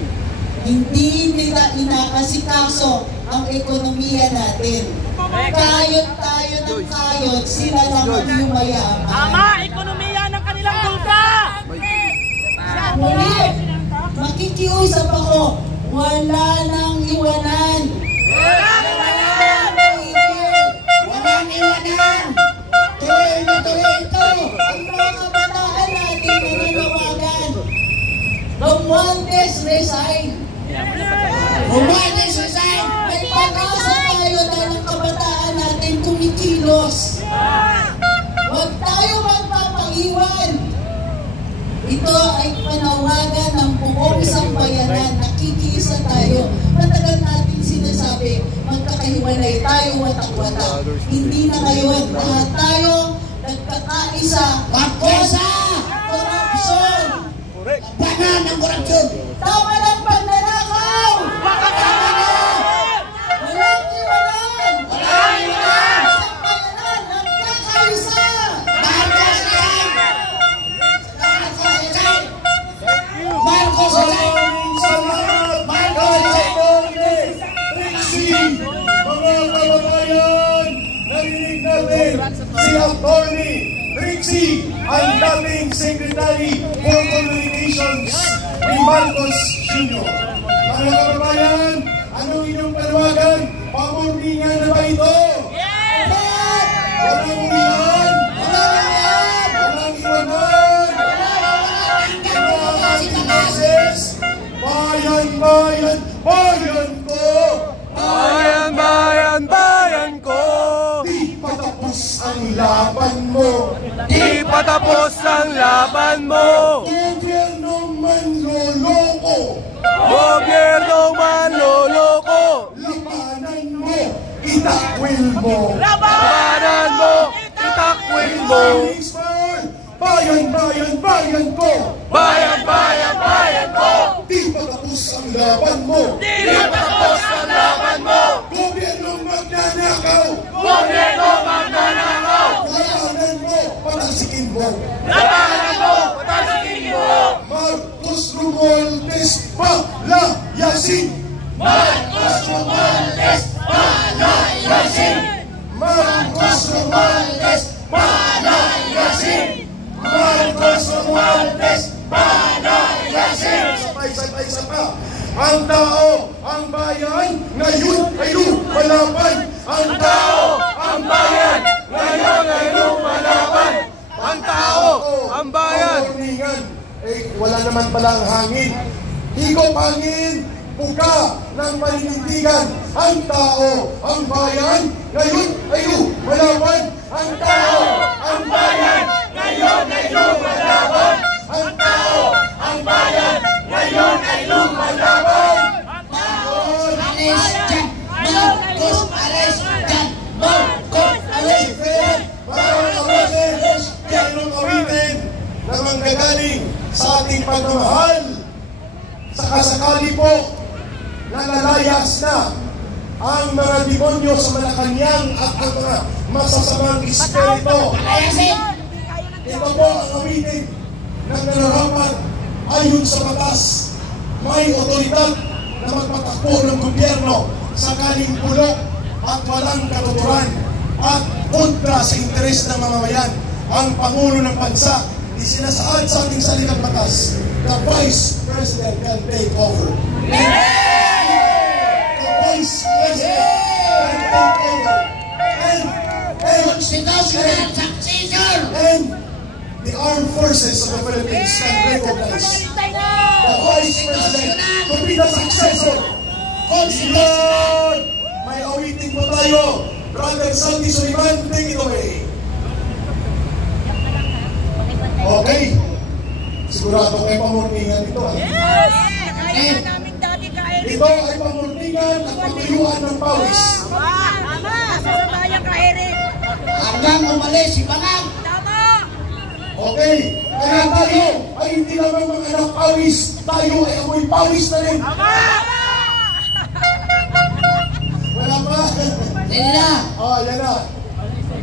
Hindi nila inakasikaso ang ekonomiya natin. Kayod tayo ng kayod, sila lang ang yumayaman. Tama! Ekonomiya ng kanilang bulsa! Muli, makikiusap ako, wala nang iwanan. Walang iwanan! Walang iwanan! Tuloy na tuloy ito! Ang mga kabataan natin na nanawagan. Romualdez resign! Romualdez resign! May pag-asa tayo dahil ang kabataan natin kumikilos. Huwag tayo magpapaiwan. Ito ay panawagan ng buong sambayanan. Nakikiisa tayo. Matagal natin sinasabi, magkakahiwalay tayo, watak-watak. Hindi na ngayon. Lahat tayo nagkakaisa. Magkaisa! Korupsyon! Banan ng korupsyon! Tama ng pagnanakaw! Makasama na! Walang iwanan! Walang iwanan! Sambayanan, nagkakaisa! Marcos resign! Marcos resign! Marcos resign! Marcos resign! Mga kababayan, narinig natin si Atty. Trixie, ang dating Secretary for Communications ni Marcos Jr. Mga kababayan, ano inyong panawagan? Pamurningan na ba ito? Yes! Walang uwian! Walang iwanan! Bayan, bayan, bayan ko! Bayan, bayan, bayan ko! Di patapos ang laban mo! Di patapos ang laban mo! Gobyerno manloloko! Gobyerno manloloko! Labanan mo! Itakwil mo! Labanan mo! Itakwil mo! Bayan, bayan, bayan ko! Bayan, bayan, bayan ko! Di patapos ang laban mo! Di patapos ang laban mo! Gobyerno magnanakaw! Gobyerno mo. Labanan mo, patasin mo. Marcos Romualdez palayasin. Marcos Romualdez palayasin. Marcos Romualdez Palayasin! Marcos Romualdez palayasin! Sabay-sabay. Ang tao, ang bayan, ngayon ay lumalaban. Ang tao, ang bayan, ngayon ay lumalaban. Ang tao, ang bayan. Wala naman palang hangin. Higop hangin, buka ng paninindigan. Ang tao, ang bayan, ngayon ay lumalaban. Ang tao, Ang bayan, ngayon ay lumalaban! ang tao, Ang bayan, ngayon ay lumalaban! Alis dyan! Marcos, alis dyan! Marcos, alis dyan! Mayroong awitin na manggagaling sa ating pagmamahal. Sakasakali po na lalayas na ang mga demonyo sa Malacanang at ang mga masasamang espiritu. Palayasin! Ito po ang awitin ng nararapat ayon sa batas. May otoridad na magpatakbo ng gobyerno sakaling bulok at walang katuturan at kontra sa interes ng mamamayan. Ang Pangulo ng Bansa isinasaad sa ating saligang batas, the Vice President can take over. The Vice President can take over. Constitutional successor! And the armed forces of the Philippines can recognize the Vice President to be the successor. Constitution! May awitin po tayo. Brother Sandy Suliman, take it away. Okay. Sigurado kayo pamurningan ito. Yes! Kaya namin dati kain. Ito ay pamurningan at pagtuyuan ng pawis. Tama! Sasabayan ka, Eric. Hanggang umalis si Bangang! Tama! Okay. Kaya tayo ay hindi naman mga anak pawis. Tayo ay amoy pawis na rin. Tama! Wala pa. Nila! Yan na.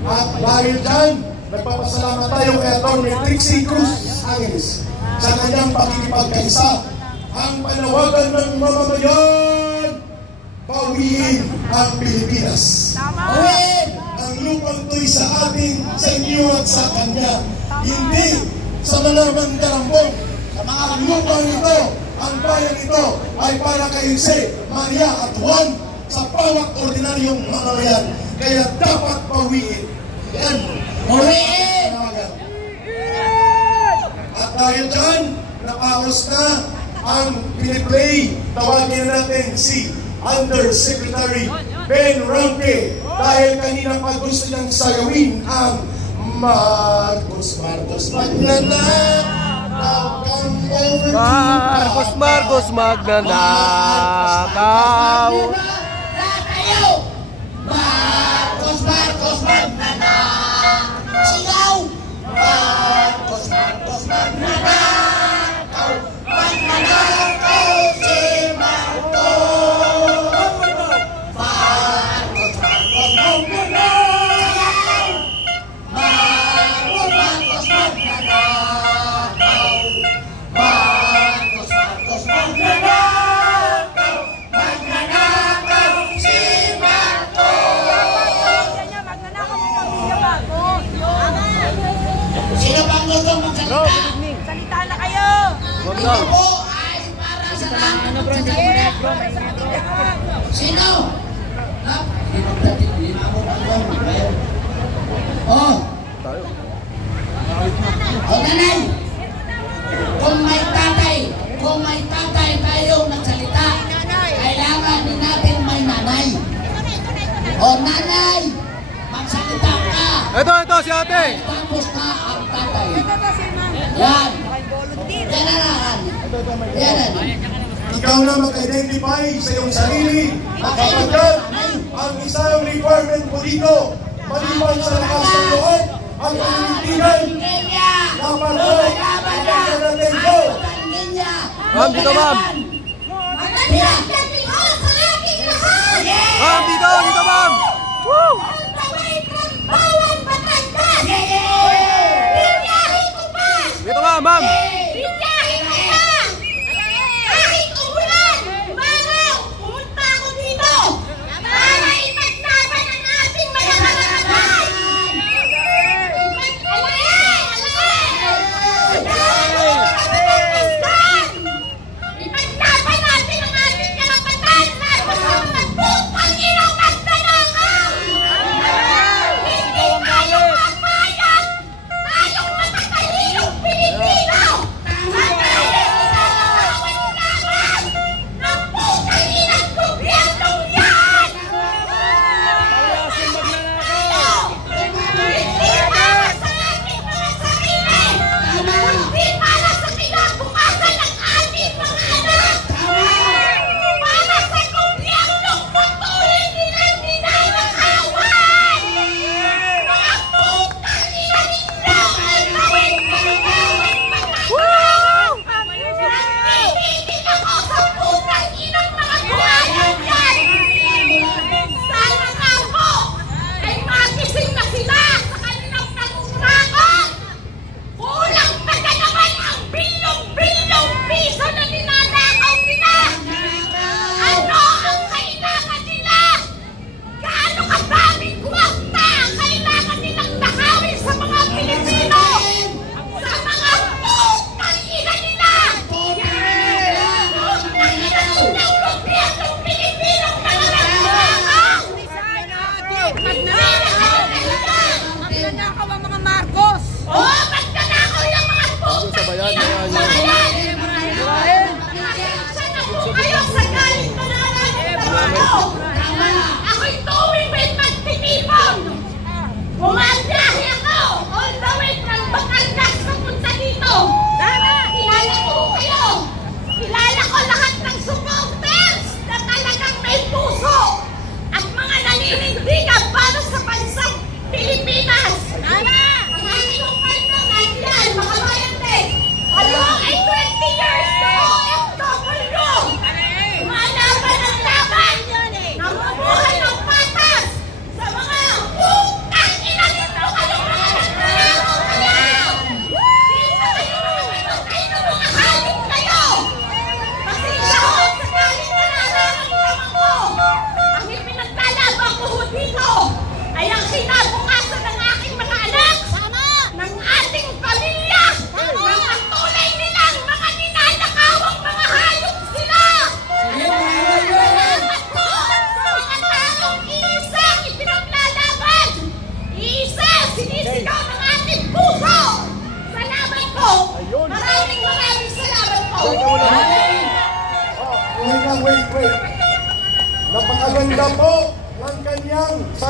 At dahil dyan, nagpapasalamat tayo kay Atty. Trixie Cruz Angeles sa kanyang pakikipagkaisa. Ang panawagan ng mamamayan, bawiin ang Pilipinas. Uwin! Ang lupang to'y sa atin, sa inyo at sa kanya. Hindi sa mga mandarambong. Sa mga lupang ito, ang bayan ito ay para kay Jose, Maria at Juan sa bawat ordinaryong mamamayan. Kaya dapat bawiin. Yan. Uwin! At dahil dyan, napaos na ang piniplay. Tawagin natin si Undersecretary Ben Ronque dahil kanina pa gusto niyang sayawin ang Marcos magnanakaw. Come over to Marcos magnanakaw. Lahat kayo! Marcos magnanakaw! Sigaw! Marcos magnanakaw! Magnanakaw si Marcos! Marcos magnanakaw! Marcos magnanakaw! Marcos magnanakaw! Magnanakaw si Marcos! Sino bang gusto magsalita? Salita na kayo! Ito po ay para sa lahat ng Sino? Oh! O nanay! Kung may tatay tayo nagsalita, kailangan din natin may nanay. O nanay! Magsalita ka! Ito si ate. Tapos na ang tatay. Yan! Yan na lang! Yan na lang! ikaw na mag-identify sa iyong sarili kapagkat ang isang requirement mo dito maliban sa lakas ng loob ang paninindigan dapat mo natin ko. Ma'am, dito ma'am. Ma'am, dito ma'am. Woo! Bawang Batangas! Binahin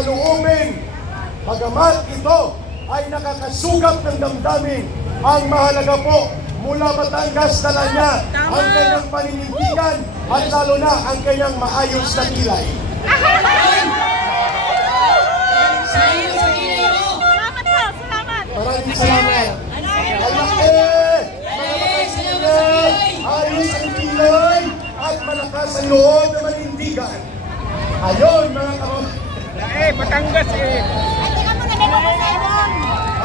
saloobin. Bagamat ito ay nakakasugap ng damdamin, ang mahalaga po, mula Batangas dala niya ang kanyang paninindigan at lalo na ang kanyang maayos na kilay. Maraming salamat. Ayos ang kilay at malakas ang loob na manindigan. Ayon mga kapatid. Batangas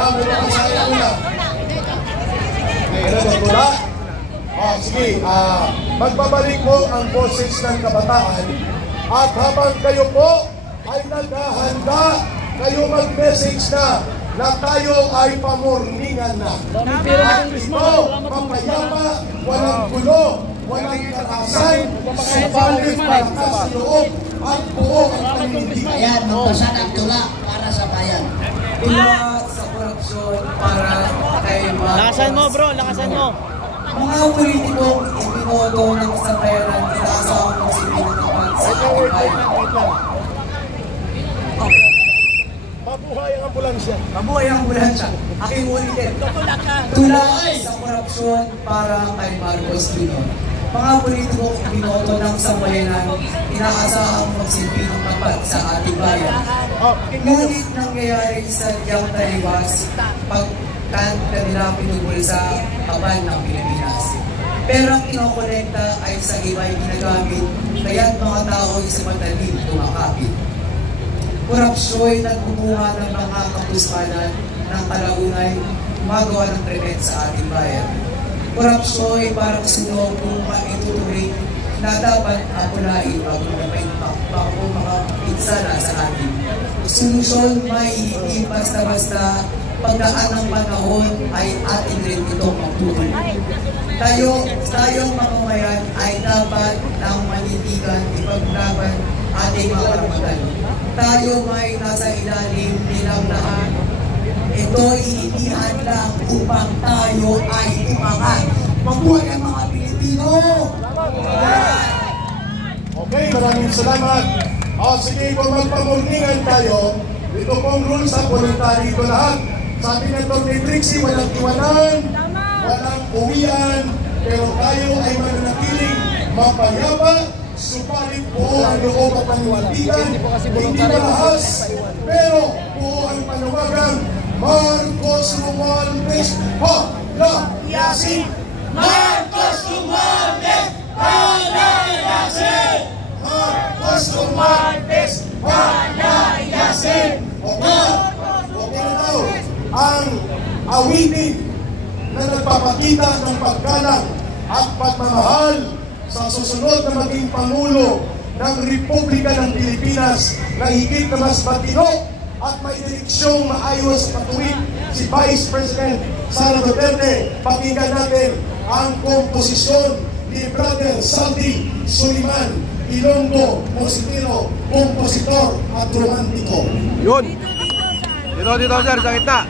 may napasaya ko na. Sige, magbabalik po ang boses ng kabataan at habang kayo po ay naghahanda, kayo mag-message na tayo ay pamorningan na. At ito, mapayapa, walang gulo, walang karahasan, subalit malakas sa loob at buo ang paninindigan. Ayan, magpasad ang tula para sa bayan. Tula sa korupsyon para kay mga... Lakasan mo bro, lakasan mo. Mga politikong ibinoto ng sambayanan, inaasawang magsilbi ng kapag sa bayan. Mabuhay ang ambulansya. Mabuhay ang ambulansya. Aking ulitin. Tula sa korupsyon para kay Marcos Jr. Mga politikong ibinoto ng sambayanan, inaasawang magsilbi ng kapag sa ating bayan. Ngunit nangyayari sa diyang taliwas pagkanta nila pinugol sa kaban ng Pilipinas. Pero ang kinokolekta ay sa iba'y ginagamit, kaya't mga tao ay sa matalim tumakapit. Korupsyon at kumuha ng mga kapuspanan ng kalaunay, gumagawa ng prevent sa ating bayan. Korupsyon ay parang sunog kung maituturing na dapat apulain bago mga pinsala sa atin. Solusyon may hindi basta-basta pagdaan ng panahon ay atin rin itong magtutuloy. Tayong mamamayan ay dapat ng manindigan ipaglaban ating mga karapatan. Tayo may nasa ilalim nilang lahat. Ito'y inihan lang upang tayo ay umangat. Mabuhay ang mga Pilipino! Okay, maraming salamat. Sige, kung magpamorningan tayo, ito pong rules sa voluntary ito lahat. Sabi ng Dr. Trixie, walang iwanan, walang uwian, pero tayo ay mananatiling mapayapa, subalit buo ang loob at paninindigan, hindi malahas, pero buo ang panawagan, Marcos Romualdez, palayasin! Marcos Romualdez, palayasin! Marcos Romualdez, palayasin! Okay na daw, ang awitin na nagpapakita ng paggalang at pagmamahal sa susunod na maging Pangulo ng Republika ng Pilipinas na higit na mas matino at may direksyong maayos at patuwid si Vice President Sara Duterte. Pakinggan natin ang komposisyon ni Brother Saldi Suliman, Ilonggo, Musitero, kompositor at romantiko. Yun! Dito sir, sa gitna.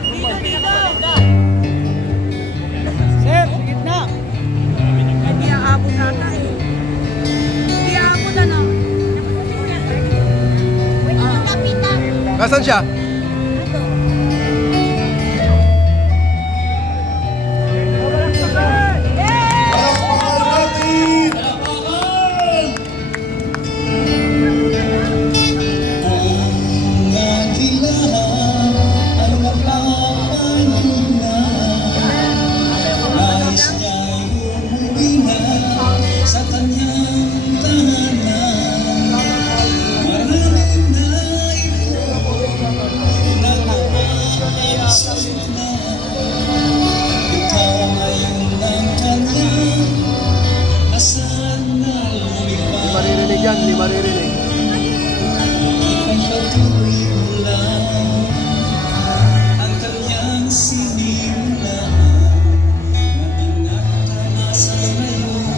Sir, sa gitna. Hindi aabot nata eh. Hindi aabot na. Nasaan siya? Hindi maririnig. Ipagpatuloy mo lang ang kanyang sinimulan. Matinatanasan ngayon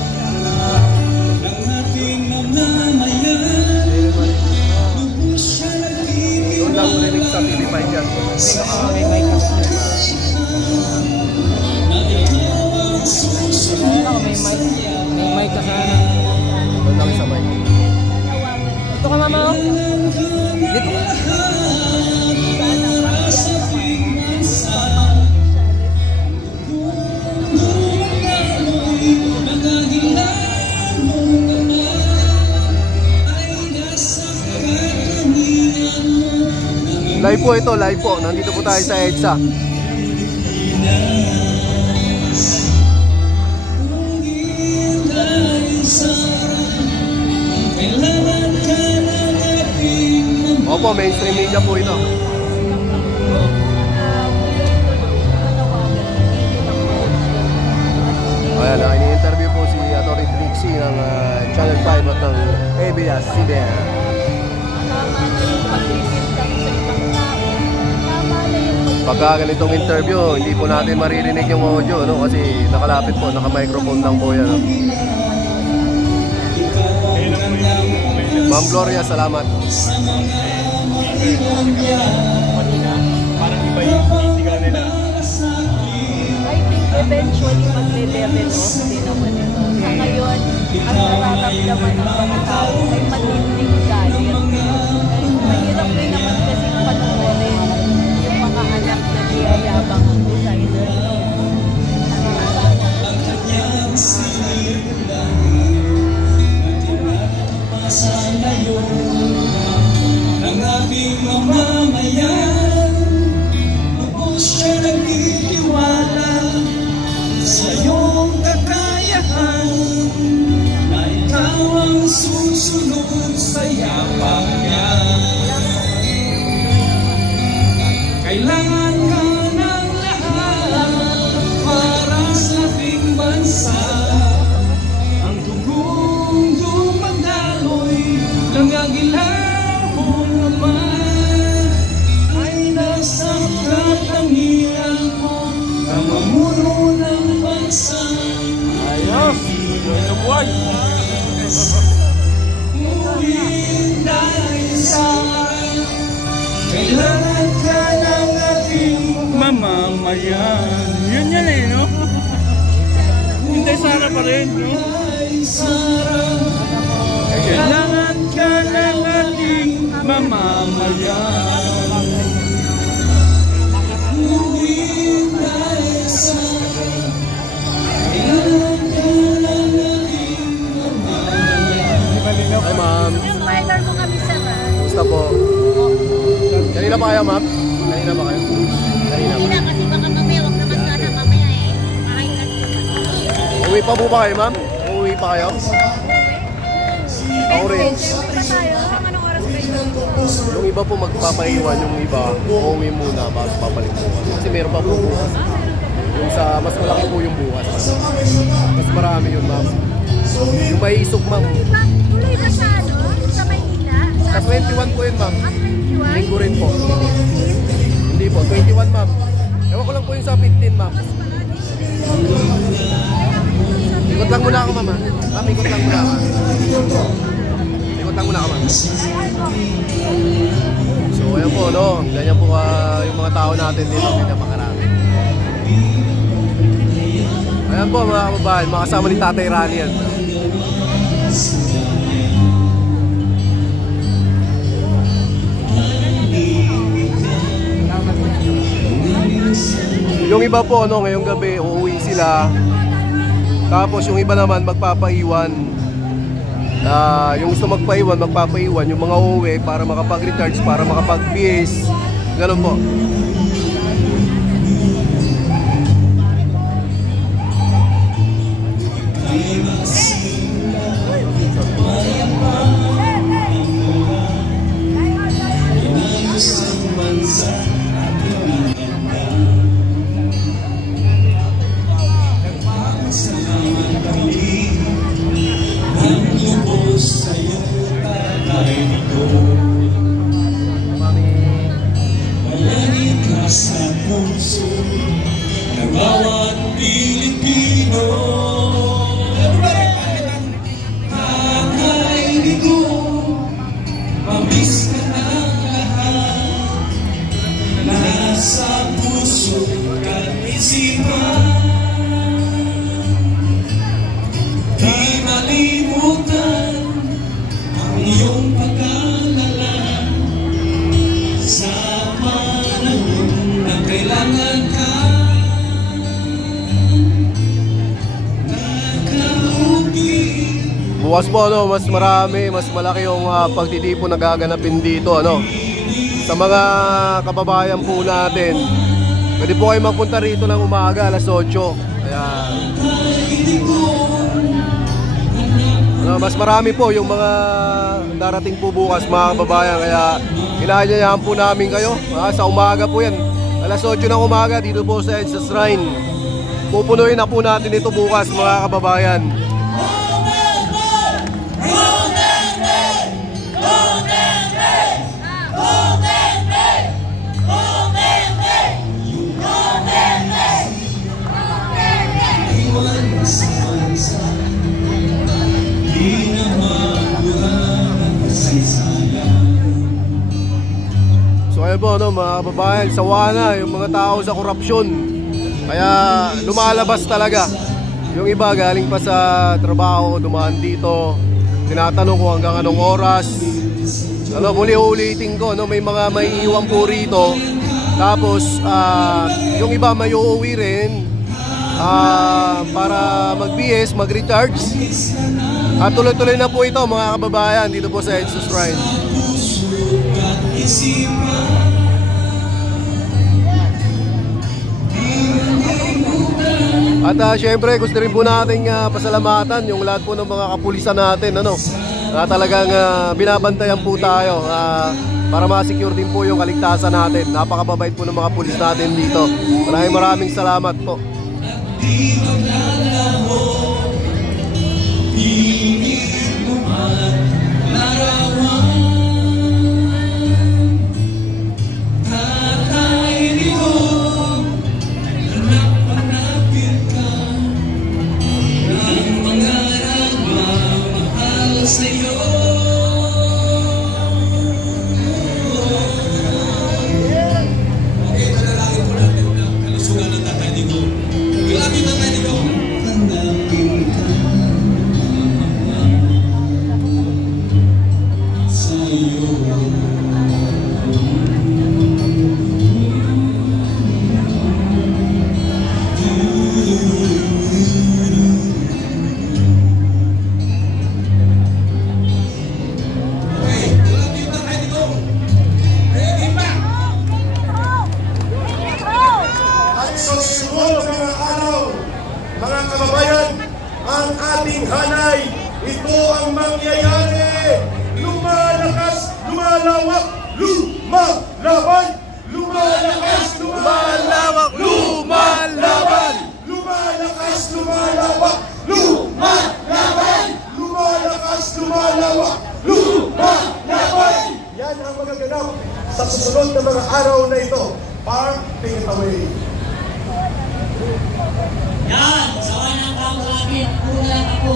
ng ating mamamayan. Lubos siya nagtitiwala. Doon lang marinig sa TV5 yan. May mic ka sa May mic ka sa Doon lang sa mic. Dito ka, mama. Dito ka. Live po ito, live po. Nandito po tayo sa EDSA. Opo, mainstream media po ito. Ayan, ini-interview po si Atty. Trixie ng Channel 5 at ng ABS-CBN. Pagka ganitong interview, hindi po natin maririnig yung audio, no? Kasi nakalapit po, naka-microphone lang po yan, no? Ma'am Gloria, salamat. Parang iba yung physical nila. I think eventually magle-level off din naman ito. Sa ngayon, ang nararamdaman ng mga tao ay matinding galit. Mahirap din naman kasi panoorin yung mga anak na niyayabang ang designer. Ang ating mamamayan, lubos siya nagtitiwala sa iyong kakayahan, na ikaw ang susunod sa yapak niya. Kailangan ka ng lahat para sa ating bansa. Ang dugong dumadaloy ng agilahong naman ay nasa katangian mo na mamuno ng bansa. Ayos! Ano buwan? Uwin dahil sa kailangan ka ng ating Mamamayan. Yun yan eh, no? Hindi sana pa rin, no? Kailangan ka ng ating mamamayan. Uwin dahil sa kailangan ka ng ating mamamayan. Hi, ma'am. Rider mo kami sa Gusto po. Kanina pa kayo, ma'am? Kanina ba kayo? Kanina Hindi pa. na kasi baka mamaya, wag naman sana mamaya eh. Makahingat naman. Uwi pa po ba kayo, ma'am? Uwi pa kayo? Ako rin. tayo? Anong oras ba yun? Yung iba po magpapaiwan, yung iba uuwi muna bago papalik po. Kasi meron pa po bukas. Yung sa mas malaki po yung bukas. Mas marami yun, ma'am. Yung may isok, ma'am. Tuloy ka sa ano? Sa Maynila? Sa 21 po yun, ma'am. 21? Linggo rin po. Hindi po, 21, ma'am. Ewan ko lang po yung sa 15, ma'am. Ikot lang muna ako, ma'am. Ma'am, ikot lang muna ako. Ikot lang muna ako, ma'am. So, ayan po, no? Ganyan po yung mga tao natin dito. Pinapakarami. Ayan po, mga kababayan. Makasama ni Tatay Rani yan. Yung iba po, no, ngayong gabi, uuwi sila. Tapos yung iba naman, magpapaiwan. Yung gusto magpaiwan, magpapaiwan. Yung mga uuwi para makapag-recharge, para makapag-PS. Ganun po. Sa puso ng bawat Pilipino, kakaibigo, mamiss ka ng lahat. Nasa puso at isipan, di malimutan ang iyong pagkakas. Bukas po, ano, mas marami, mas malaki yung pagtitipon na gaganapin dito, ano. Sa mga kababayan po natin, pwede po kayo magpunta rito ng umaga, alas 8. Ayan. Ano, mas marami po yung mga darating po bukas, mga kababayan. Kaya inaanyayahan po namin kayo. Sa umaga po yan, alas 8 ng umaga dito po sa EDSA Shrine. Pupunuin na po natin ito bukas, mga kababayan. So ayun po, no, mga kababayan, sawa na yung mga tao sa korupsyon. Kaya lumalabas talaga. Yung iba galing pa sa trabaho, dumaan dito, tinatanong ko hanggang anong oras. Ano, muli-ulitin ko, no, may mga maiiwan po rito. Tapos yung iba may uuwi rin para mag-BS, mag-recharge. At tuloy-tuloy na po ito, mga kababayan, dito po sa EDSA Shrine. At syempre gusto rin po nating pasalamatan yung lahat po ng mga kapulisan natin, ano, na talagang binabantayan po tayo para ma-secure din po yung kaligtasan natin. Napakababait po ng mga pulis natin dito. Maraming salamat po. Yan ang magaganap sa susunod na mga araw na ito. Park, take it away. Yan, sawa ng tao sa akin, puro lang ako.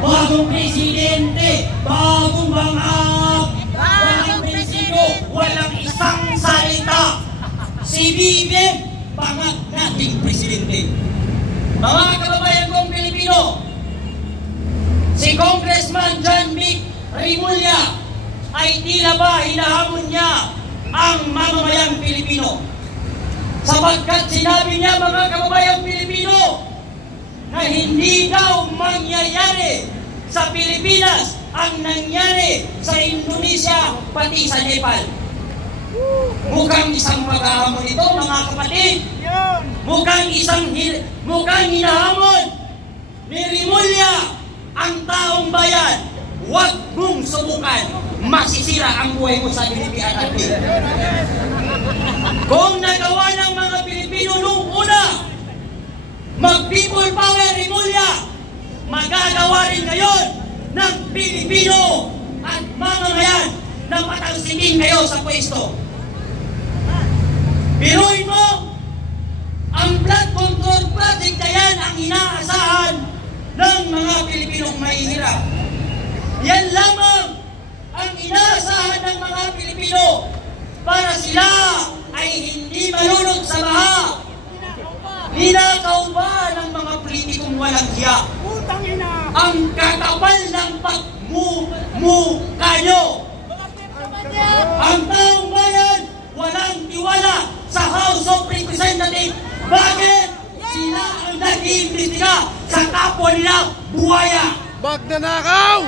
Bagong presidente, bagong bangag. Walang presido, walang isang salita. Si Bibig, bangag nating presidente. Mga kababayan kong Pilipino, si Congressman John Vic Rimulya ay tila ba hinahamon niya ang mamamayang Pilipino. Sapagkat sinabi niya, mga kababayang Pilipino, na hindi daw mangyayari sa Pilipinas ang nangyari sa Indonesia pati sa Nepal. Mukhang isang paghahamon ito, mga kapatid. Mukhang hinahamon ni Rimulya ang taong bayan. Huwag mong subukan, masisira ang buhay mo sa Pilipinas natin. Kung nagawa ng mga Pilipino nung una, mag-people power Rimulya, magagawa rin ngayon ng Pilipino at mamamayan na patalsikin kayo sa pwesto. Biruin mo, ang flood control project na yan ang inaasahan ng mga Pilipinong mahihirap. Yan lamang ang inaasahan ng mga Pilipino para sila ay hindi malunod sa baha. Ninakaw ba ng mga politikong walang hiya? Ang kakapal ng pagmumukha nyo. Ang taong bayan walang tiwala sa House of Representatives. Bakit? Sila ang nag-iimbestiga sa kapwa nila buhaya. Magnanakaw!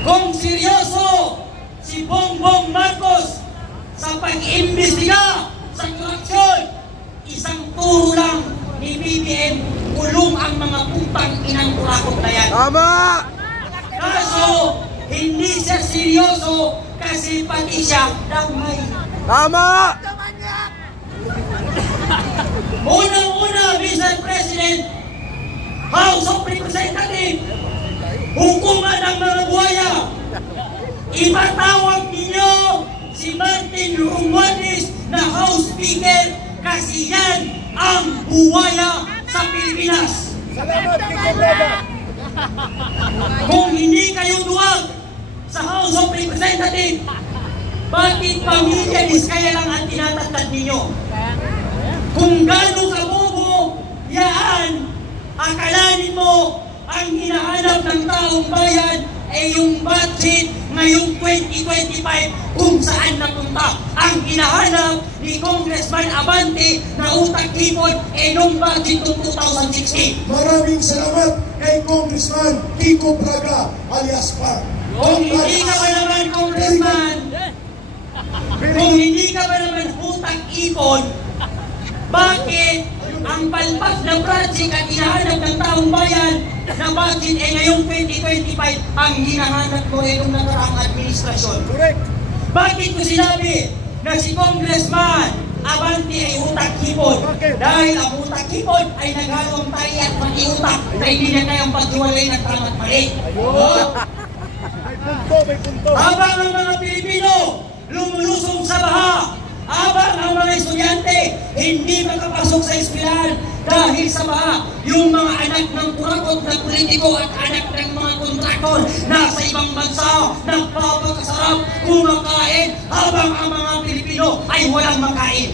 Kung seryoso si Bongbong Marcos sa pag-imbestiga sa korupsyon, isang turo lang ni BBM, kulong ang mga putang inang kurakot na yan. Tama! Kaso, hindi siya seryoso kasi pati siya damay. Tama! Unang-una, Mr. President, House of Representatives, hukuman ng mga buhaya. Ipatawag ninyo si Martin Romualdez na House Speaker kasi yan ang buhaya sa Pilipinas. Kung hindi kayo duwag sa House of Representatives, bakit pamilya Diskaya lang ang tinatatad ninyo? Kung gano'ng kabobo, yaan, akalanin mo ang hinahanap ng taong bayan ay yung budget ngayong 2025 kung saan napunta. Ang hinahanap ni Congressman Abante na utak-hipon ay nung budget ng 2016. Maraming salamat kay Congressman Kiko Braga alias Park. Kung hindi ka ba naman Congressman, kung hindi ka ba naman utak-ipon, bakit ang palpak na project at hinahanap ng taong bayan na budget ay ngayong 2025 ang hinahanap mo ay nung nakaraang administrasyon? Correct! Bakit ko sinabi na si Congressman Abante ay utak-hipon? Dahil ang utak-hipon ay naghalong tayo at pati-utak na hindi na kayang paghiwalay ng tama't mali. Habang ang mga Pilipino lumulusong sa baha, habang ang mga estudyante hindi makapasok sa eskwelahan dahil sa baha, yung mga anak ng kurakot na politiko at anak ng mga kontraktor nasa ibang bansa nagpapakasarap kumakain habang ang mga Pilipino ay walang makain.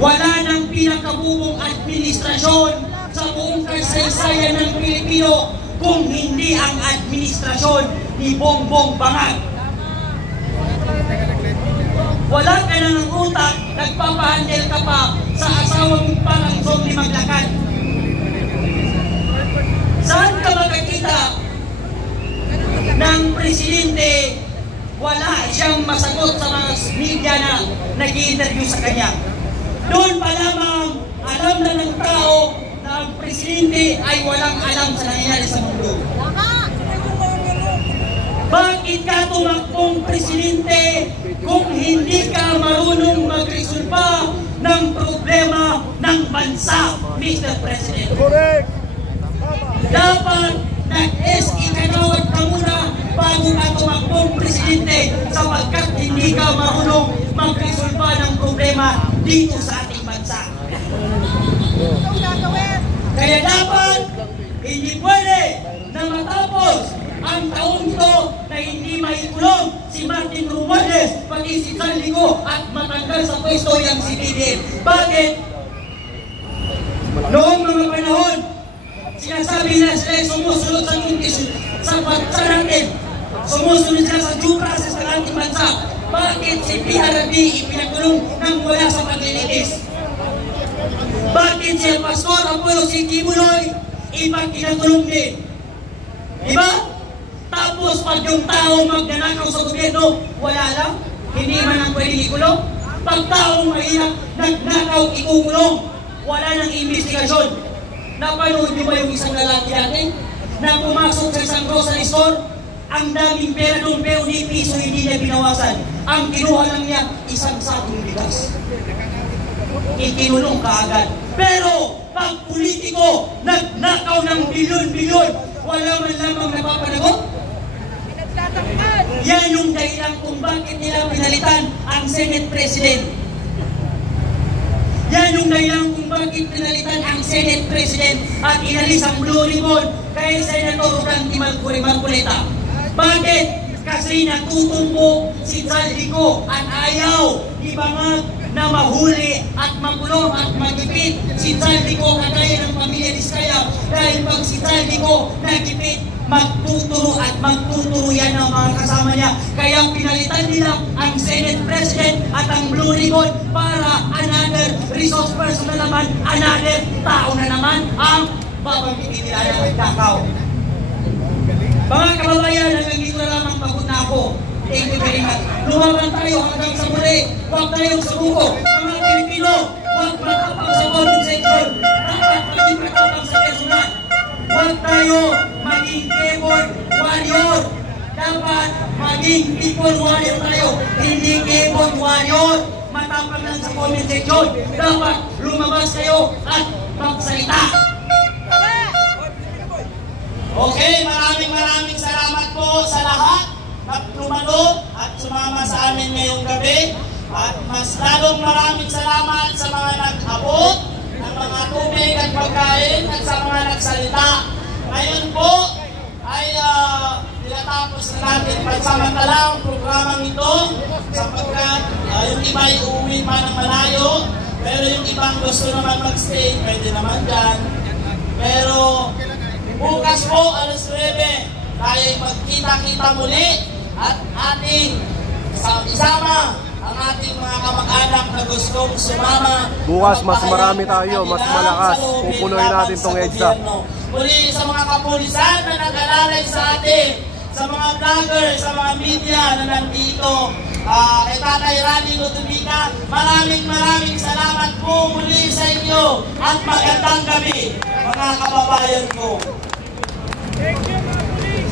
Wala nang pinakabubong administrasyon sa buong kasaysayan ng Pilipino kung hindi ang administrasyon ni Bongbong Bangag. Wala ka na ng utak, nagpapahandle ka pa sa asawang parang zombie maglakad. Saan ka makakita ng presidente wala siyang masagot sa mga media na nag-i-interview sa kanya? Doon pa lamang alam na ng tao na ang presidente ay walang alam sa nangyayari sa mundo. Bakit ka tumakbong presidente kung hindi ka marunong magresolba ng problema ng bansa, Mr. President? Correct! Dapat nag-SE kanawat ka muna bago ka tumakbong presidente sapagkat hindi ka marunong magresolba ng problema dito sa ating bansa. Kaya dapat hindi pwede na matapos ang taon ito na hindi maikulong si Martin Romualdez, pati si Sanligo at matanggal sa pwesto yung si BBM. Bakit? Noong mga panahon, sinasabi na sila sumusunod sa bansa natin. Sumusunod sila sa due process ng ating bansa. Bakit si PRD ipinakulong nang wala sa paglilitis? Bakit si Pastor Apollo si Kibuloy ipagkinakulong din? Diba? Tapos pag yung tao magnanakaw sa gobyerno, wala lang, hindi man ang pwedeng ikulong. Pag taong mahirap, nagnakaw, ikukulong, wala nang investigasyon. Napanood niyo ba yung isang lalaki natin na pumasok sa isang grocery store, ang daming pera doon pero ni piso hindi niya binawasan. Ang kinuha lang niya, isang sakong bigas. Ikinulong kaagad. Pero pag politiko, nagnakaw ng bilyon-bilyon, wala man lamang napapanagot. Yan yung dahilan kung bakit nila pinalitan ang Senate President. Yan yung dahilan kung bakit pinalitan ang Senate President at inalis ang Blue Ribbon kay Senator Randy Marcoleta. Bakit? Kasi natutumbo si Saldico at ayaw ni Bangag na mahuli at makulong at magipit si Saldico kagaya ng pamilya Diskaya dahil pag si Saldico nagipit, magtuturo at magtuturo yan ng mga kasama niya. Kaya pinalitan nila ang Senate President at ang Blue Ribbon para another resource person na naman, another tao na naman ang babanggitin nila ng Nagdakaw. Mga kababayan, hanggang dito na lamang pagod na ako. Thank you very much. Lumaban tayo hanggang sa muli. Huwag tayong sumuko. Mga Pilipino, huwag matapang sa comment section. Dapat maging matapang sa personal. Huwag tayo maging keyboard warrior. Dapat maging people warrior tayo. Hindi keyboard warrior. Matapang lang sa comment section. Dapat lumabas kayo at magsalita. Okay, maraming salamat po sa lahat na tumalo at sumama sa amin ngayong gabi. At mas lalong maraming salamat sa mga nag-abot ng mga tubig at pagkain at sa mga nagsalita. Ngayon po ay tinatapos na natin pansamantala ang programang ito sapagkat yung iba ay uuwi pa ng malayo, pero yung ibang gusto naman mag-stay, pwede naman dyan. Pero bukas po, alas 9, tayo magkita-kita muli at ating isama ang ating mga kamag-anak na gustong sumama. Bukas mas marami tayo, mas malakas. Pupunuin natin tong EDSA. Muli sa mga kapulisan na nag-alalay sa atin, sa mga vlogger, sa mga media na nandito, kay Tatay Rani Lutumika, maraming salamat po muli sa inyo at magandang gabi, mga kababayan ko. Thank you, mga pulis.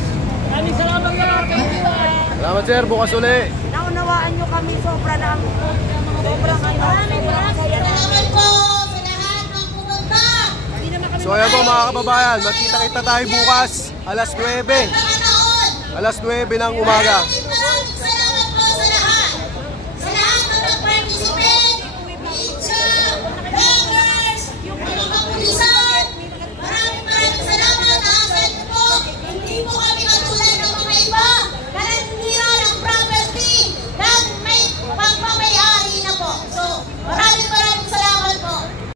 Maraming salamat sa mga kaibigan. Salamat sir, bukas uli. Naunawaan nyo kami sobra ng sobrang Maraming salamat po sa lahat ng pumunta. So ayan po mga kababayan, magkita-kita tayo bukas alas 9. Alas 9 ng umaga.